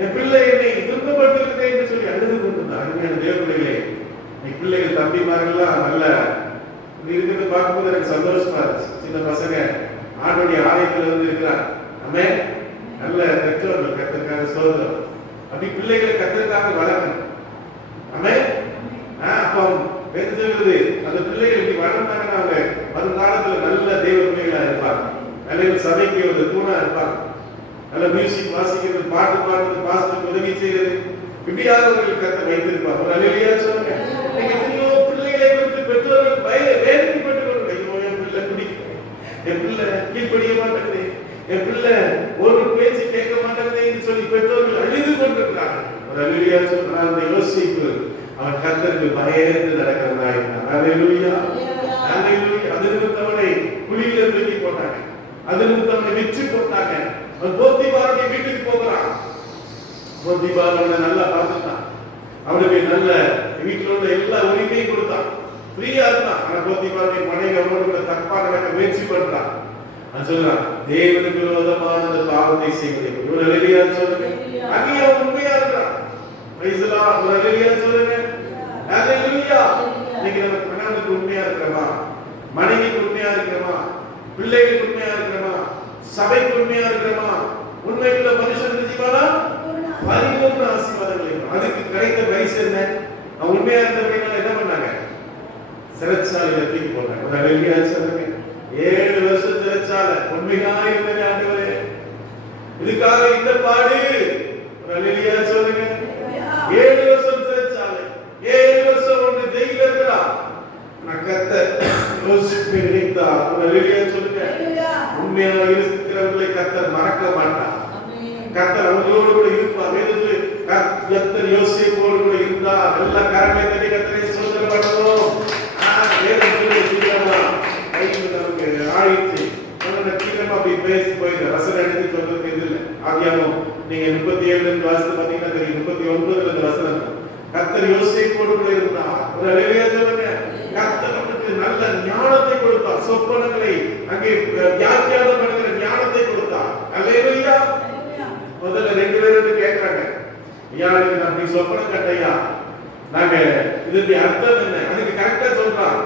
என் பிள்ளை என்னை துன்பப்படுத்துகிறது என்று சொல்லி அழுது கொண்டிருந்தான். அருமையான தேவ பிள்ளைகளே, என் பிள்ளைகள் தம்பிமார்கள்லாம் நல்ல இருக்கிறது பார்க்கும்போது எனக்கு சந்தோஷமா இருந்துச்சு. சின்ன பசங்க ஆண்டோடைய ஆலயத்தில் வந்து இருக்கிறார். நம்ம நல்ல பெற்றோர்கள் கர்த்தருக்காக சோதரம். அப்படி பிள்ளைகளை கர்த்தருக்காக வளர்க்கணும். நம்ம இப்படியானவர்கள் கர்த்தர் வைத்திருப்பார். ஒரு அல்லேலூயா சொல்லுங்க. இன்னைக்கு எத்தனையோ பிள்ளைகளை குறித்து பெற்றோர்கள் வேதனைப்பட்டு கொண்டு, ஐயோ என் பிள்ளை குடிக்குது, என் பிள்ளை கீழ்ப்படிய மாட்டேங்குது, என் பிள்ளை ஒரு பேச்சு கேட்க மாட்டேங்குது என்று சொல்லி பெற்றோர்கள் அழுது கொண்டிருக்கிறார்கள். ஒரு அல்லேலூயா சொல்றார். அந்த யோசிப்பு அவன் கர்த்தருக்கு பயந்து நடக்கிறதா இருந்தான். அல்லேலூயா அல்லேலூயா. அது நிமித்தவனை குழியில தூக்கி போட்டாங்க, அது நிமித்தவனை விற்று போட்டாங்க. அவன் போத்திபாருடைய வீட்டுக்கு போகிறான். போத்திபார் அவனை நல்லா பார்த்துட்டான், அவனுக்கு நல்ல வீட்டில் உள்ள எல்லா உரிமையும் கொடுத்தான், ஃப்ரீயா இருந்தான். ஆனா போத்திபாருடைய மனைவி அவனோட தப்பா நடக்க முயற்சி பண்றான். அவன் சொல்றான், தேவனுக்கு விரோதமான அந்த பாவத்தை செய்வது. இவன் அல்லேலூயா சொல்லுங்க. அங்கே அவன் உண்மையா இருக்கிறான். Praise the Lord. ஒரு அல்லேலூயா சொல்லுங்க. அல்லேலூயா. இன்னைக்கு நம்ம கணவனுக்கு உண்மையா இருக்கிறோமா, மனைவிக்கு உண்மையா இருக்கிறோமா, பிள்ளைகளுக்கு உண்மையா இருக்கிறோமா, சபைக்கு உண்மையா இருக்கிறோமா? உண்மையுள்ள மனுஷன் ஜீவனா பரிபூர்ண ஆசீர்வாதங்களை. அதுக்கு கிடைத்த பரிசு என்ன? அவன் உண்மையா இருந்தவங்க என்ன பண்ணாங்க? சிறைச்சாலையில தூக்கி போட்டாங்க. ஒரு அல்லேலூயா சொல்லுங்க. 7 வருஷம் சிறைச்சாலை. உண்மையா இருந்தவங்க ஆண்டவரே, இதுக்காக இந்த பாடு. ஒரு அல்லேலூயா சொல்லுங்க. 7 வருஷம் சிறைச்சாலை, 7 வருஷம் ஒன்று ஜெயில இருக்கிறான். கர்த்தர் யோசிப்பு நினைத்தார். ஒரு அல்லேலூயா சொல்லுங்க. உண்மையா இருக்கிறவர்களை கர்த்தர் மறக்க மாட்டார். கர்த்தர் அவர்களோடு கூட இருப்பார். வேதத்தில் கர்த்தர் யோசேப்போடு கூட இருந்தார். எல்லா கரங்களை தட்டி கர்த்தரை ஸ்தோத்திரம் பண்ணுவோம். வேதத்தில் சீக்கிரமா கையில் நமக்கு ஆயிடுச்சு. சீக்கிரமா அப்படி பேசி போயிடுற வசனம் எடுத்து சொல்றது இது இல்லை. ஆகியாலும் நீங்க 37 வாசத்தை பார்த்தீங்கன்னா தெரியும். 39 வசனம் கர்த்தர் யோசேப்போடு கூட இருந்தார். ஒரு அல்லேலூயா சொல்லுங்க. கர்த்தர் நமக்கு நல்ல ஞானத்தை கொடுத்தார். சொப்பனங்களை அங்கே வியாக்கியானம் பண்ணுகிற ஞானத்தை கொடுத்தார். அல்லேலூயா. முதல்ல 2 பேரும் கேட்கறாங்க, ஐயாவுக்கு நான் இப்படி சொப்பனம் கட்டையா, நாங்க இதுக்கு அர்த்தம் என்ன? அதுக்கு கரெக்டா சொல்றான்.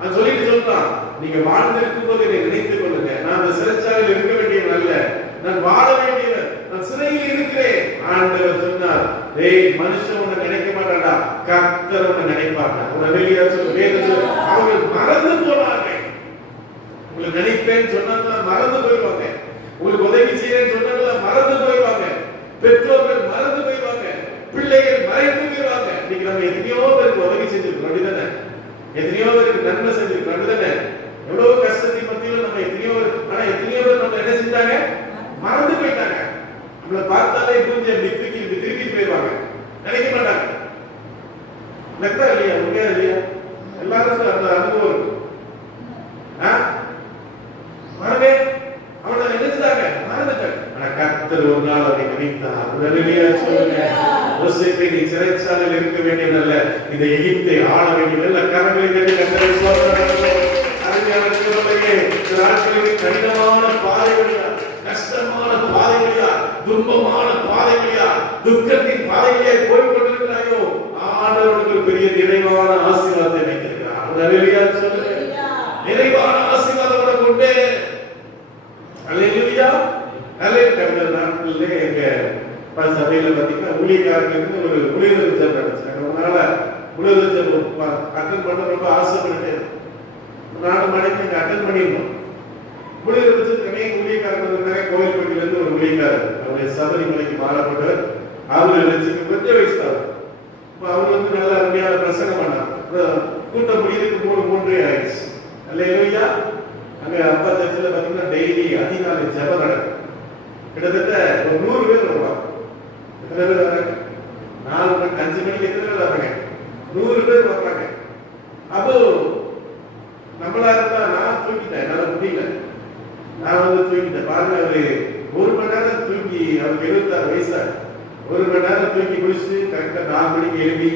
அது சொல்லிட்டு சொல்றான், நீங்க வாழ்ந்திருக்கும் போது என்னை நினைத்துக் கொள்ளுங்க. நான் அந்த சிறைச்சாலையில் இருக்க வேண்டியவன் அல்ல, நான் வாழ வேண்டியவன், நான் சிறையில் இருக்கிறேன். ஆண்டவர் சொன்னார், டேய் மனுஷன் உன்னை நினைக்க மாட்டாடா, கர்த்தர் உன்னை நினைப்பாங்க. ஒரு அல்லேலூயா சொல்லு. வேதம் சொல்லு. அவர்கள் மறந்து போனாங்க. உங்களை நினைப்பேன்னு சொன்னாங்களா மறந்து போயிடுவாங்க. உங்களுக்கு உதவி செய்யறேன்னு சொன்னாங்களா மறந்து போயிடுவாங்க. பெற்றோர்கள் மறந்து போயிடுவாங்க. பிள்ளைகள் மறைந்து போயிடுவாங்க. இன்னைக்கு நம்ம எத்தனையோ பேருக்கு உதவி செஞ்சிருக்கோம், அப்படிதானே? எத்தனையோ பேருக்கு நன்மை செஞ்சிருக்கோம், அப்படிதானே? எவ்வளவு கஷ்டத்தின் மத்தியில நம்ம எத்தனையோ ஆனா எத்தனையோ பேர் நம்ம என்ன செஞ்சாங்க? மறந்து போயிட்டாங்க. நம்மளை பார்த்தாலே புரிஞ்சு அப்படி திருப்பி போயிடுவாங்க, நினைக்க மாட்டாங்க. நெத்தா இல்லையா? உண்மையா இல்லையா? எல்லாருக்கும் அந்த அனுபவம் இருக்கு. மறவே அவனை நினைச்சாங்க, மறந்துட்டாங்க. ஆனா கர்த்தர் ஒரு நாள் அவனை நினைத்தார். அல்லேலூயா சொல்லுங்க. யோசேப்பை நீ சிறைச்சாலையில் இருக்க வேண்டியதல்ல, இந்த எகிப்தை ஆள வேண்டியதல்ல. கரங்களை தட்டி கர்த்தரை ஸ்தோத்திரம். அருமையானவர்களே, இந்த நாட்களில் கடினமான பாதைகளியா, கஷ்டமான பாதைகளியா, துன்பமான பாதைகளியா, துக்கத்தின் பாதைகளியா போய் கொண்டிருக்கிறாயோ, ஆண்டவர் ஒரு பெரிய நிறைவான ஆசீர்வாதத்தை வைத்திருக்கிறார். அல்லேலூயா சொல்லுங்க. நிறைவான ஆசீர்வாதம் கொண்டு அல்லேலூயா. கடந்த நாட்களிலே எங்க சபையில பாத்தீங்கன்னா ஊழியக்காரர்களுக்கு ஒரு ஊழியர் ஜெபம் நடந்துச்சாங்க. அதனால ஊழியர் ஜெபம் அட்டன் பண்ண ரொம்ப ஆசைப்பட்டேன். 4 மணிக்கு அட்டன் பண்ணிருந்தோம். ஊழியர் வச்சு நிறைய ஊழியக்காரர்கள் நிறைய கோயில்பட்டியில இருந்து ஒரு ஊழியக்காரர், அவருடைய சபரிமலைக்கு மாறப்பட்டவர். அவரு வச்சுக்கு கொஞ்சம் வயசு தான். அவரு வந்து நல்ல அருமையான பிரசங்கம் பண்ணார். கூட்டம் முடியறதுக்கு 3 ஆயிடுச்சு. அல்லேலூயா. அங்க அப்பா சர்ச்சில் பாத்தீங்கன்னா டெய்லி அதிகாலை ஜெபம் நடக்கும். கிட்டத்தட்ட ஒரு 100 பேர் வருவாங்க. எத்தனை பேர் வராங்க? 4 மணி 5 மணிக்கு எத்தனை பேர் வராங்க? 100 பேர் வர்றாங்க. அப்போ நம்மளா இருந்தா நான் தூக்கிட்டேன், என்னால முடியல. நான் வந்து தூக்கிட்டேன். பாருங்க, அவரு 1 மணி நேரம் தூக்கி, அவருக்கு 76 வயசா, 1 மணி நேரம் தூக்கி முடிச்சு கரெக்டா 4 மணிக்கு எழுப்பி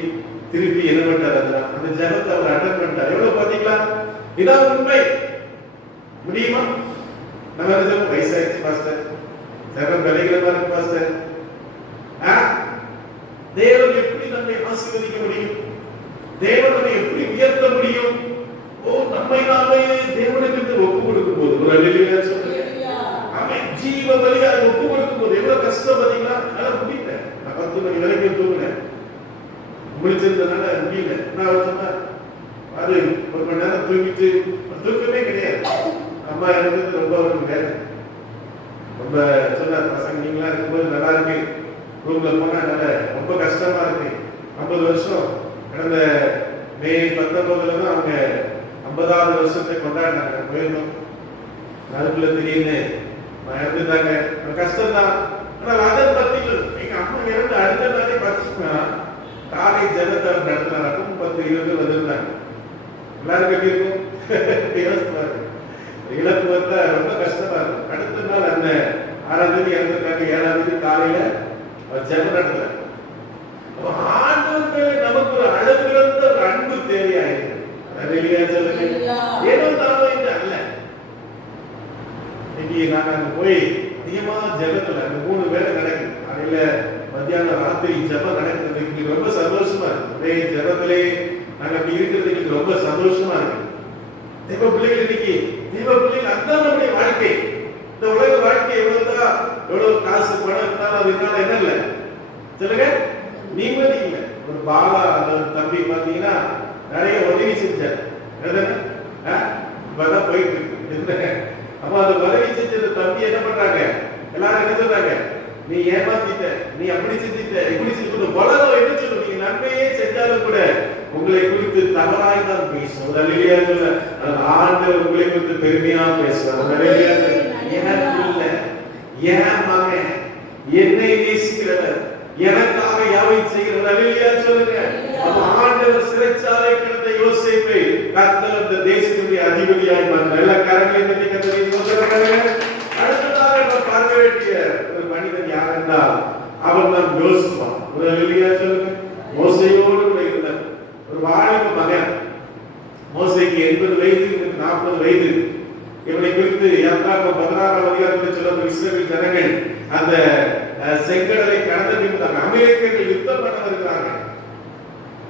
திருப்பி என்ன பண்ணார்? அந்த ஜெபத்தை அவர் அட்டன் பண்ணிட்டார். எவ்வளவு பாத்தீங்களா? இதான் உண்மை. முடியுமா? நம்ம வயசாயிடுச்சு பாஸ்டர், ஜெபம் விலைகளமா இருக்கு பாஸ்டர். தேவன் எப்படி நம்மை ஆசீர்வதிக்க முடியும்? தேவன் நம்மை எப்படி உயர்த்த முடியும்? நம்மை நாமே தேவனுக்கு ஒப்பு கொடுக்கும் போது, ஒரு அல்லேலூயா சொல்லுங்க. ஆமென். ஜீவ பலியாக ஒப்பு கொடுக்கும் போது எவ்வளவு கஷ்டம் பாத்தீங்களா? அதனால முடியல. நான் 10 மணி வரைக்கும் தூங்கினேன், முடிச்சிருந்தனால முடியல. நான் சொன்னேன், அது 1 மணி நேரம் தூங்கிட்டு தூக்கமே கிடையாது. அம்மா எனக்கு ரொம்ப வேலை ரொம்ப சொன்னார், பசங்க நீங்களா இருக்கும்போது நல்லா இருக்கு, ரூம்ல போனா என்னால ரொம்ப கஷ்டமா இருக்கு. 50 வருஷம் கடந்த மே 19 தான் அவங்க 50வது வருஷத்தை கொண்டாடினாங்க. போயிருந்தோம். அதுக்குள்ள திடீர்னு இறந்துட்டாங்க. கஷ்டம் தான். ஆனால் அதன் பத்தியில் எங்க அம்மா இறந்து அடுத்த நாளே பார்த்தீங்கன்னா காலை ஜனத்தை நடத்தினாங்க. 10-20 வந்திருந்தாங்க. எல்லாரும் கட்டி இருக்கும். இழப்பு வந்தா ரொம்ப கஷ்டமா இருக்கும். அடுத்த நாள் அந்த 6ஆம் தேதி இறந்துட்டாங்க. 7ஆம் தேதி காலையில ஜெபம் நடத்துறாங்க. ஆண்டவர் மேல நமக்கு ஒரு அளவிறந்த ஒரு அன்பு தேவையாயிருக்கு. வெளியா சொல்லுங்க. ஏதோ தானோ இந்த அல்ல. இன்னைக்கு நாங்க அங்க போய் அதிகமா ஜெபத்துல அந்த 3 வேளை நடக்குது. காலையில மத்தியானம் ராத்திரி ஜெபம் நடக்குது. எங்களுக்கு ரொம்ப சந்தோஷமா இருக்கு. ஒரே ஜெபத்திலே நாங்க அப்படி இருக்கிறது எங்களுக்கு ரொம்ப சந்தோஷமா இருக்கு. தெய்வ பிள்ளைகள் இன்னைக்கு தெய்வ பிள்ளைகள் அதான் நம்முடைய வாழ்க்கை. இந்த உலக வாழ்க்கை எவ்வளவு காசு பணம் இருந்தாலும் அது இருந்தாலும் என்ன இல்லை சொல்லுங்க, நிம்மதி இல்லை. ஒரு பாலா அந்த தம்பி பாத்தீங்கன்னா நிறைய உதவி செஞ்சார். இப்பதான் போயிட்டு இருக்கு. அப்ப அந்த உதவி செஞ்ச தம்பி என்ன பண்றாங்க, எல்லாரும் என்ன சொல்றாங்க, நீ ஏமாத்திட்ட, நீ அப்படி செஞ்சிட்ட, இப்படி செஞ்சு உலகம் என்ன சொல்லுங்க, நீங்க நன்மையே செஞ்சாலும் கூட உங்களை குறித்து தவறாய் தான் பேசும். ஆண்டவர் உங்களை குறித்து பெருமையா பேசுவார். எனக்கு இல்ல, என் மகன் என்னை நேசிக்கிறவர், எனக்காக யாவை செய்கிறவர் சொல்லுங்க. ஆண்டவர் சிறைச்சாலை கிடந்த யோசேப்பை கர்த்தர் அந்த தேசத்துடைய அதிபதியாய் மாற்றினார். எல்லா காரணங்களையும் அடுத்ததாக நம்ம பார்க்க வேண்டிய ஒரு மனிதன் யார் என்றால் அவர் தான் யோசுவா. சொல்லுங்க. மோசையோடு கூட இருந்த ஒரு வாலிப மகன். மோசைக்கு 80 வயது, 40 வயது. இவனை குறித்து யாத்ராகமம் 16ஆம் அதிகாரத்தில் சொல்லப்படும் இஸ்ரவேல் ஜனங்கள் அந்த செங்கடலை கடந்து நின்றாங்க. அமெரிக்கர்கள் யுத்தம் பண்ண வருகிறாங்க.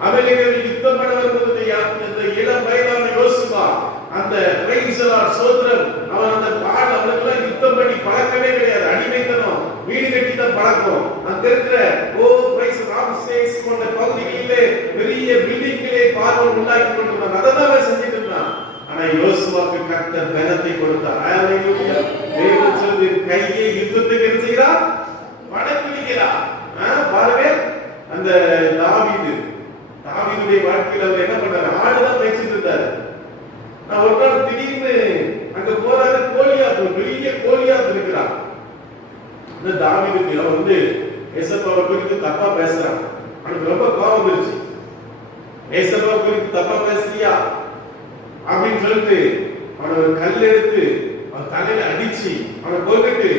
அமெரிக்கர்கள் யுத்தம் பண்ண வரும்போது இந்த இளம் வயதான யோசுவா அந்த சோதரன் அவன் அந்த பால் அவனுக்கெல்லாம் யுத்தம் பண்ணி பழக்கமே கிடையாது. அடிமைத்தனம், வீடு கட்டி தான் பழக்கம். அங்க இருக்கிற போன்ற பகுதிகளிலே பெரிய பில்டிங்கிலே பார்வன் உண்டாக்கி கொண்டிருந்தான். அதை தான் அவன் செஞ்சுட்டு இருந்தான். ஆனா யோசுவாவுக்கு கர்த்தர் பலத்தை கொடுத்தார். தேவன் சொல்லி கையை யுத்தத்துக்கு என்ன செய்கிறார், படைப்பிடிக்கிறார். பாருங்க, அந்த தாவீதுடைய வாழ்க்கையில் அவர் என்ன பண்றாரு, ஆடுதான் பேசிட்டு இருந்தாரு. நான் ஒரு நாள் திடீர்னு அங்க போறாரு, கோலியாத், ஒரு பெரிய கோலியாத் இருக்கிறார். இந்த தாவீதுக்கு அவன் ஏசப்பாவை குறித்து தப்பா பேசுறான். அவனுக்கு ரொம்ப கோபம் வந்துருச்சு. ஏசப்பாவை குறித்து தப்பா பேசுறியா அப்படின்னு சொல்லிட்டு அவனை ஒரு கல் எடுத்து அவன் தலையில அடிச்சு அவனை கொல்லிட்டு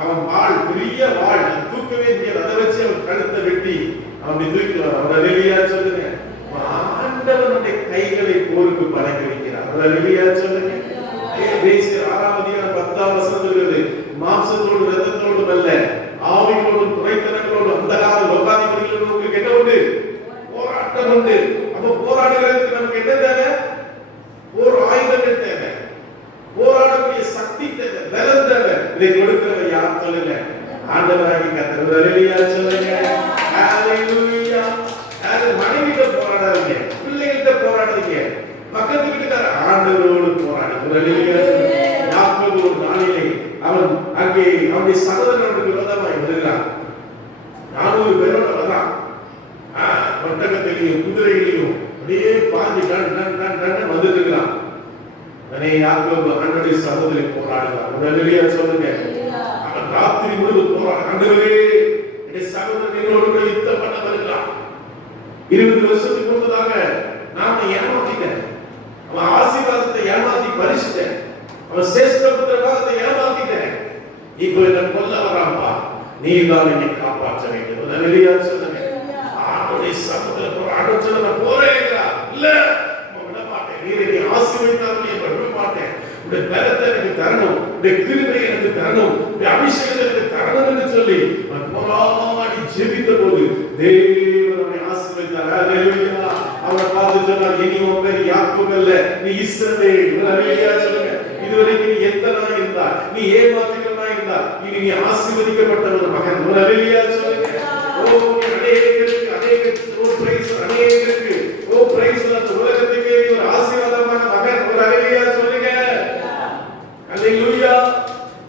அவன் வாழ், பெரிய வாழ், தூக்கவே முடியாது, அதை வச்சு அவன் கழுத்தை வெட்டி அவனை தூக்கிடுவான். அவரை வெளியா சொல்லுங்க. ஆண்டவனுடைய கைகளை போருக்கு பழக்க வைக்கிறார். அவரை வெளியா சொல்லுங்க. 6ஆம் அதிகாரம் 10ஆம் வசனம் சொல்கிறது, மாம்சத்தோடு இரத்தத்தோடும் அல்ல, ஆவியோடும் துணைத்தனங்களோடும் அந்த கால லோகாதிபதிகளோடு உங்களுக்கு என்ன உண்டு, போராட்டம் உண்டு. அப்ப போராடுகிறதுக்கு நமக்கு என்ன தேவை, போர் ஆயுதங்கள் தேவை, போராடக்கூடிய சக்தி தேவை, பலம் தேவை. இதை கொடுக்கிறவர் யார் சொல்லுங்க, ஆண்டவராகி கர்த்தர். அல்லேலூயா சொல்லுங்க. ஹalleluya. மனைவிட்ட போராடாதீங்க, பிள்ளைகிட்ட போராடாதீங்க, பக்கத்து வீட்டுக்கார ஆண்டவரோடு போராடுங்க. அல்லேலூயா. யாக்கோபு ஒரு நாளிலே அவன் அங்கே அவனுடைய சகோதரனுக்கு விரோதமாய் வருகிறான். 400 பேரோட வர்றான். ஒட்டகத்திலையும் குதிரையிலையும் அப்படியே பாஞ்சு வந்துட்டு இருக்கிறான். யாக்கோபு ஆண்டவருடைய சகோதரி போராடுகிறான். அல்லேலூயா சொல்லுங்க. அவன் ராத்திரி முழுவதும் போராட, ஆண்டவரே என்னுடைய சகோதரன் என்னோடு யுத்தம் பண்ண வருகிறான். 20 வருஷத்துக்கு முன்பதாக நான் ஏமாத்திட்டேன், அவன் ஆசீர்வாதத்தை ஏமாத்தி பறிச்சுட்டேன், அவன் சேஷ்ட புத்திரவாதத்தை ஏமாத்திட்டேன், இப்போ என்ன கொல்ல வரான்பா, நீ தான் என்னை காப்பாற்ற வேண்டும். அல்லேலூயா சொல்லுங்க. அவனுடைய சகோதரன் போராட சொல்ல நான் போறேங்கிறா. இல்ல, விட மாட்டேன், நீ என்னை ஆசீர்வதித்தாலும் நீ விட மாட்டேன், உடைய பலத்தை எனக்கு தரணும், உடைய கிருபையை எனக்கு தரணும், உடைய அபிஷேகத்தை எனக்கு தரணும் என்று சொல்லி அவன் போராடி ஜெபித்த போது தேவன் அவனை ஆசீர்வதித்தார். அல்லேலூயா. அவனை பார்த்து சொன்னார், இனி உன் பேர் யாக்கோபு அல்ல, நீ இஸ்ரவேல். அல்லேலூயா சொல்லுங்க. இதுவரைக்கும் நீ எத்தனா இருந்தா, நீ ஏமாத்துகிறதா இருந்தா, இனி நீ ஆசீர்வதிக்கப்பட்ட ஒரு மகன். அல்லேலூயா சொல்லுங்க. ஓ, நீ அநேகருக்கு அந்த உலகத்துக்கு நீ ஒரு ஆசீர்வாதமான மகன். ஒரு அல்லேலூயா சொல்லுங்க. அல்லேலூயா.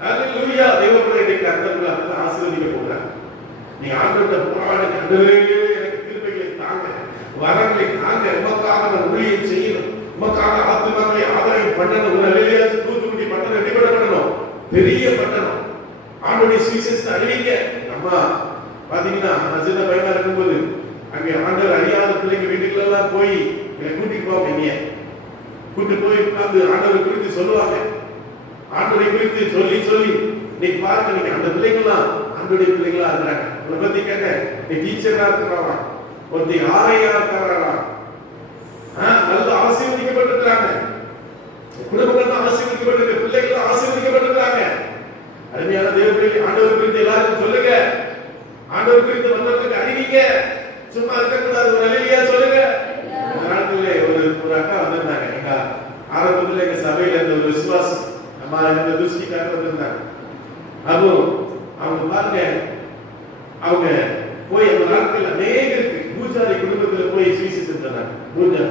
அல்லேலூயா. தேவனுடைய கர்த்தர் ஆசீர்வதிக்க போகிறார். நீ ஆண்டவரே எனக்கு கிருபைகளை தாங்க, வரங்களை தாங்க, உமக்காக நான் ஊழியம் செய்யணும், உமக்காக ஆத்துமாக்களை ஆதாயம் பண்ணணும். ஒரு அல்லேலூயா. தூத்துக்குடி பட்டணம் எப்படி பண்ணணும்? பெரிய பட்டணம். ஆண்டவருடைய சுவிசேஷத்தை அறிவிங்க. அம்மா பாத்தீங்கன்னா நான் சின்ன பையனா இருக்கும்போது அங்கே ஆண்டவர் அறியாத பிள்ளைங்க வீட்டுக்குள்ளெல்லாம் போய் என்னை கூட்டிட்டு போவாங்க. கூட்டு போய் உட்கார்ந்து ஆண்டவரை குறித்து சொல்லுவாங்க. ஆண்டவரை குறித்து சொல்லி சொல்லி இன்னைக்கு பாருங்க, நீங்க அந்த பிள்ளைங்களாம் ஆண்டவருடைய பிள்ளைங்களா இருக்கிறாங்க. உங்களை பத்தி கேட்டேன், நீ டீச்சரா இருக்கிறாரா, ஒருத்தி ஆரையா இருக்கிறாரா, நல்ல ஆசீர்வதிக்கப்பட்டிருக்கிறாங்க. குடும்பங்கள் ஆசீர்வதிக்கப்பட்டிருக்க, பிள்ளைகள் ஆசீர்வதிக்கப்பட்டிருக்கிறாங்க. அருமையான தேவ பிள்ளைகள், ஆண்டவர் குறித்து எல்லாருக்கும் சொல்லுங்க. ஆண்டவர் குறித்து வந்தவர்களுக்கு அறிவிங்க. சும்மா இருக்கக்கூடாது. ஒரு அல்லேலூயா சொல்லுங்க. இந்த நாட்களிலே ஒரு அக்கா வந்திருந்தாங்க. எங்க ஆரம்பத்தில் எங்க சபையில இருந்த ஒரு விசுவாசம் நம்ம இந்த துஷ்டிக்காக வந்திருந்தாங்க. அப்போ அவங்க பாருங்க, அவங்க போய் அந்த நாட்கள் அநேகருக்கு பூஜாரி குடும்பத்துல போய் சுவிசேஷம் சொன்னாங்க. பூஜா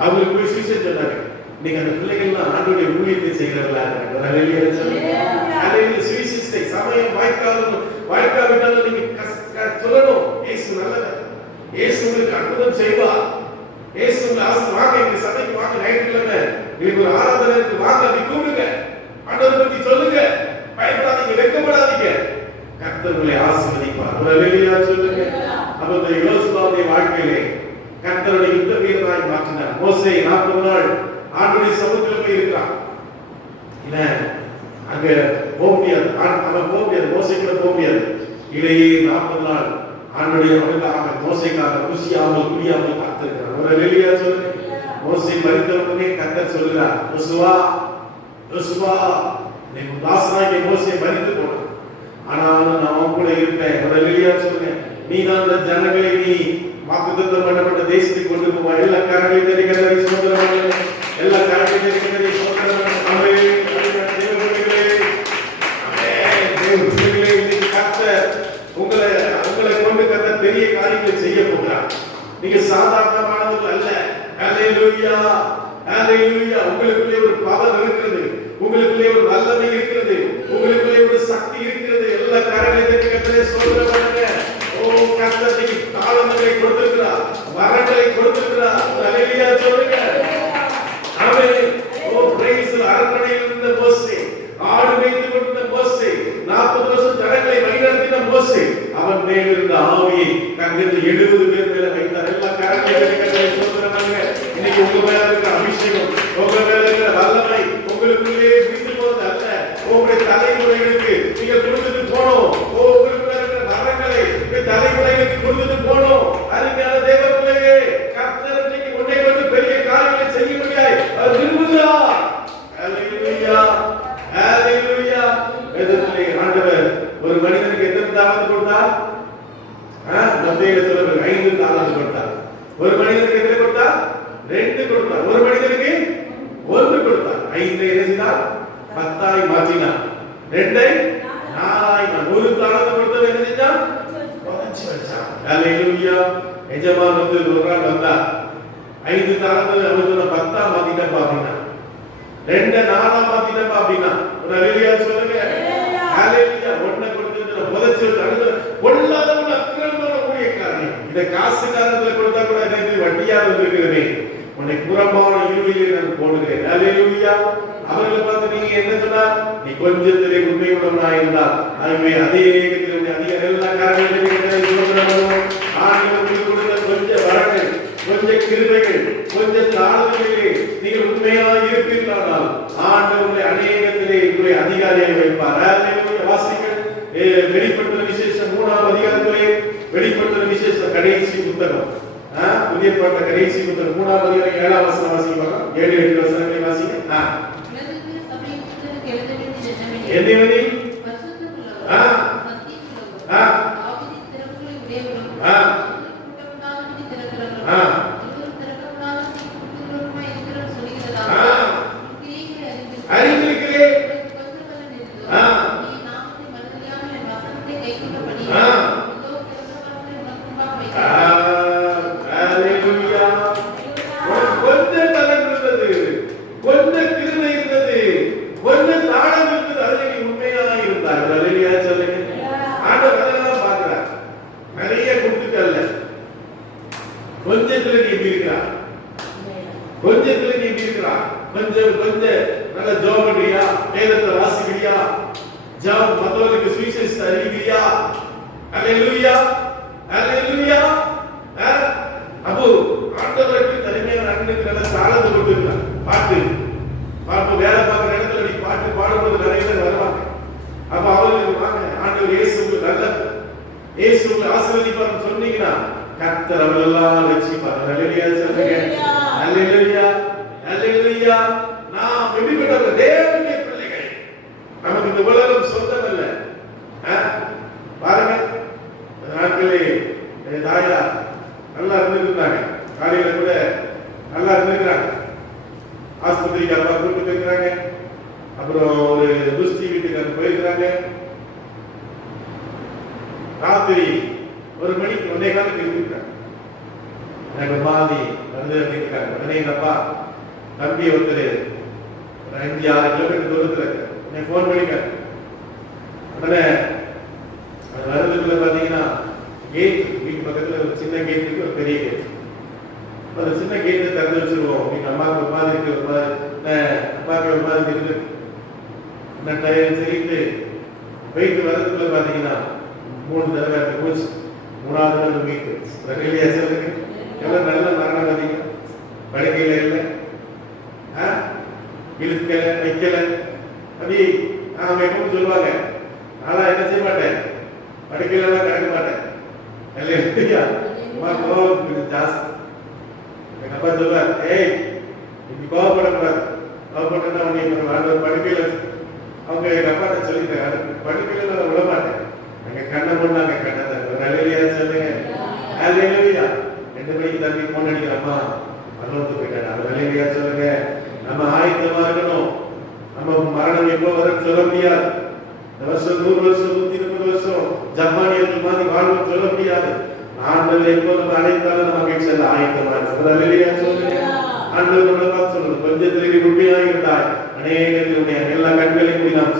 அவங்களுக்கு போய் சுவிசேஷம் சொன்னாங்க. நீங்க அந்த பிள்ளைகள்லாம் ஆண்டவருடைய ஊழியத்தை செய்கிறவர்களா இருக்காங்க. ஒரு அல்லேலூயா சொல்லுங்க. அல்லேலூயா. சுவிசேஷத்தை சமயம் வாய்க்காவிட்டாலும் நீங்க சொல்லணும். இயேசு நல்லவர், இயேசு உங்களுக்கு அற்புதம் செய்வார், இயேசு உங்களை வாங்க, எங்க சபைக்கு வாங்க, ஞாயிற்றுக்கிழமை உங்களுக்கு ஒரு ஆராதனைக்கு வாங்க, அப்படி கூப்பிடுங்க, ஆண்டவரை பத்தி சொல்லுங்க, பயப்படாதீங்க, வெட்கப்படாதீங்க, கர்த்தர் உங்களை ஆசீர்வதிப்பார். ஒரு அல்லேலூயா சொல்லுங்க. அப்ப இந்த யோசுவாவுடைய வாழ்க்கையிலே கர்த்தருடைய யுத்த வீரனாய் மாற்றினார். மோசே 40 நாள் ஆண்டவருடைய சமூகத்தில் போய் இருக்கிறான். இல்ல அங்க போக முடியாது, அவன் போக முடியாது, மோசே கூட போக முடியாது. இடையே 40 நாள் ஆண்டவருடைய அவனுக்காக மோசேக்காக குசியாமல் குடியாமல் காத்திருக்கிறார். ஒரு அல்லேலூயா சொல்லுங்க. மோசே மரித்த உடனே கர்த்தர் சொல்கிறார், யோசுவா யோசுவா, நீ தாசனாகிய மோசே மரித்து போனான், ஆனாலும் நான் உன் கூட இருப்பேன். ஒரு அல்லேலூயா சொல்லுங்க. நீ தான் அந்த ஜனங்களை நீ வாக்குத்தத்தம் பண்ணப்பட்ட தேசத்துக்கு கொண்டு போவாய். எல்லா கரங்களையும் தெரிகிறதை சோதனை, எல்லா கரங்களையும் தெரிகிறதை சோதனை. பெரிய காரியங்களை செய்ய போகிறார். நீங்க சாதாரணமானவர்கள் அல்ல. ஹல்லேலூயா, ஹல்லேலூயா. உங்களுக்குள்ளே ஒரு பவர் இருக்கிறது, உங்களுக்குள்ளே ஒரு வல்லமை இருக்கிறது, உங்களுக்குள்ளே ஒரு சக்தி இருக்கிறது. எல்லா காரியங்களையும் கர்த்தரே சோதனை பண்ணுங்க. ஓ கர்த்தர் நீங்க தாளங்களை கொடுத்திருக்கிறார், வரங்களை கொடுத்திருக்கிறார். ஹல்லேலூயா சொல்லுங்க. ஆமென். ஓ பிரைஸ். அரண்மனையில் இருந்த மோசே, ஆடு மேய்த்து கொண்டிருந்த மோசே, 40 வருஷம் ஜனங்களை வழிநடத்தின மோசே, அவன் மேல் இருந்த ஆவியை கர்த்தர் 70 பேர் மேல வைத்தார். எல்லா காரியங்களையும் சோதனை பண்ணுங்க. இன்னைக்கு உங்க மேல இருக்கிற அபிஷேகம், உங்க மேல இருக்கிற வல்லமை உங்களுக்குள்ளே விரிந்து போறது அல்ல, உங்களுடைய தலைமுறைகளுக்கு நீங்க கொடுத்துட்டு போனோம். உங்களுக்கு மேல இருக்கிற வரங்களை தலைமுறைகளுக்கு கொடுத்துட்டு போனோம். அருமையான தேவ பிள்ளையே, கர்த்தர் இன்னைக்கு உன்னை கொண்டு பெரிய காரியங்களை செய்ய முடியாது. விரும்புகிறார். ஹல்லேலூயா, ஹல்லேலூயா. வேதத்திலே ஆண்டவர் ஒரு மனிதனுக்கு எத்தனை தாளந்து கொடுத்தார்? மத்தேயுல சொல்லுங்க, 5 தாளந்து கொடுத்தார். ஒரு மனிதனுக்கு எத்தனை கொடுத்தார்? 2 கொடுத்தார். ஒரு மனிதனுக்கு 1 கொடுத்தார். 5 என்ன செய்தார்? 10ஆய் மாற்றினார். 2ஐ 4ஆய் மாற்றினார். ஒரு தாளந்து கொடுத்தவர் என்ன செஞ்சார்? புதைச்சு வச்சார். ஹல்லேலூயா. எஜமான் வந்து ஒரு நாள் வந்தார். 5 தாளந்து அவர் சொன்ன 10ஆ மாத்திட்டப்பா அப்படின்னா, 2 4ஆ மாத்திட்டப்பா அப்படின்னா, ஒரு அல்லேலூயா சொல்லுங்க. ஹல்லேலூயா. 1 கொடுத்ததுல புதைச்சு வச்சு பொல்லாதவன் அக்கிரமமான ஊழியக்காரனே, இத காசுக்காரத்துல கொடுத்தா கூட எனக்கு வட்டியா வந்திருக்கிறதே, உன்னை புறம்பான இருளிலே நான் போடுகிறேன். ஹல்லேலூயா. அவர்களை பார்த்து நீங்க என்ன சொன்னார்? நீ கொஞ்சத்திலே உண்மை உள்ளவனாய் இருந்தால் அதுவே அதிகத்திலே அதிக எல்லா காரியங்களையும் ஆண்டவருக்கு கொடுத்த கொஞ்சம் வரங்கள், கொஞ்சம் கிருபைகள், கொஞ்சம் தாழ்வுகளிலே நீங்கள் உண்மையாக இருப்பீர்களானால் ஆண்டவருடைய அநேகத்திலே உங்களுடைய அதிகாரியை வைப்பார். ஹல்லேலூயா. வாசிங்கள். வெளிப்படுத்தின விசேஷம் 3ஆம் அதிகாரத்திலே வெளிப்படுத்தின விசேஷம் கடைசி புத்தகம், புதிய ஏற்பாட்டு கடைசி புத்தகம் 3ஆம் அதிகாரம் 7ஆம் வசனம் வாசிப்பாங்க. 7-8 வசனங்களை வாசிங்க. என்னவெனி உண்மையா இப்படி இருக்கிறான், கொஞ்சத்துல நீ இப்படி இருக்கிறான், கொஞ்சம் நல்ல ஜோம் பண்றியா, வேதத்தை வாசிக்கிறியா, ஜாம் மத்தவங்களுக்கு சுவிசேஷத்தை அறிவிக்கிறியா? அல்லேலூயா, அல்லேலூயா. அப்போ ஆண்டவருக்கு தனிமையான அண்ணனுக்கு நல்ல சாலத்தை கொடுத்துருக்கான். பாட்டு வேலை பார்க்குற இடத்துல நீ பாட்டு பாடும்போது நிறைய பேர் வருவாங்க. அப்ப அவர்களுக்கு வாங்க, ஆண்டவர் இயேசுவுக்கு நல்ல இயேசுவுக்கு ஆசீர்வதிப்பார்னு சொன்னீங்கன்னா கர்த்தர் அவர்களெல்லாம் ரட்சிப்பார். அல்லேலூயா சொல்லுங்க. அல்லேலூயா, அல்லேலூயா. நாம் எப்படிப்பட்டவர்கள்? தேவனுடைய பிள்ளைகள். நமக்கு இந்த உலகம் சொந்தம் அல்ல. பாருங்க, நாட்களே தாயா நல்லா இருந்திருந்தாங்க, காலையில கூட நல்லா இருந்திருக்கிறாங்க, ஆஸ்பத்திரிக்கு அப்பா கூட்டு போயிருக்கிறாங்க, அப்புறம் ஒரு துஷ்டி வீட்டுக்கு அங்க போயிருக்கிறாங்க. ராத்திரி 1 மணிக்கு 1:15 இருந்திருக்காங்க. எனக்கு மாதிரி வந்து இருக்காங்க. உடனே எங்க அப்பா தம்பி ஒருத்தர் 5-6 கிலோமீட்டர் தூரத்துல எனக்கு போன் பண்ணிக்காரு. உடனே அது வருதுக்குள்ள பாத்தீங்கன்னா கேட், வீட்டு பக்கத்துல ஒரு சின்ன கேட் இருக்கு, ஒரு பெரிய கேட். அந்த சின்ன கேட்டை திறந்து வச்சிருவோம். நீங்க அம்மாவுக்கு ஒரு மாதிரி இருக்கு, ஒரு மாதிரி அப்பாவுக்கு ஒரு மாதிரி இருக்கு. சரிட்டு போயிட்டு வரதுக்குள்ள பாத்தீங்கன்னா 3 தடவை போச்சு. 3ஆவது தடவை வீட்டு வெளியே சொல்லுங்க. எவ்வளவு நல்ல மரணம் பாத்தீங்க. படுக்கையில இல்லை, இழுக்கல வைக்கல. அப்படி அவங்க எப்பவும் சொல்லுவாங்க, நான் என்ன செய்ய மாட்டேன், படுக்கையில எல்லாம் கிடக்க மாட்டேன். இல்லையா? கோபம் ஜாஸ்தி. எங்க அப்பா சொல்லுவார், ஏய் இப்படி கோபப்படக்கூடாது, கோபப்பட்டா உன்னை படுக்கையில அவங்க எங்க அப்பா சொல்லிட்டாங்க, படுக்கையில நான் விட மாட்டேன். அங்க கண்ணை போட்டாங்க, கண்ணை நல்லையா சொல்லுங்க. நல்லையா 2 மணிக்கு தம்பி போன் அடிக்கிறப்பா மரணத்துக்கு போயிட்டாங்க. அது நல்லையா சொல்லுங்க. நம்ம ஆயத்தமா இருக்கணும். நம்ம மரணம் எப்போ வரும் சொல்ல முடியாது. இந்த வருஷம் 100 வருஷம் 130 வருஷம் ஜப்பானியர்கள் மாதிரி வாழ்வு சொல்ல முடியாது. ஆண்டவர் எப்போ நம்ம அழைத்தாலும் நம்ம மகிழ்ச்சியில் ஆயத்தமா இருக்கிறது. அல்லேலூயா சொல்லுங்க. ஆண்டவர் நம்மளை பார்த்து சொல்லுங்க, கொஞ்சத்திலே உண்மையாக இருந்தாய், அநேகத்தினுடைய எல்லா கண்களையும் நாம்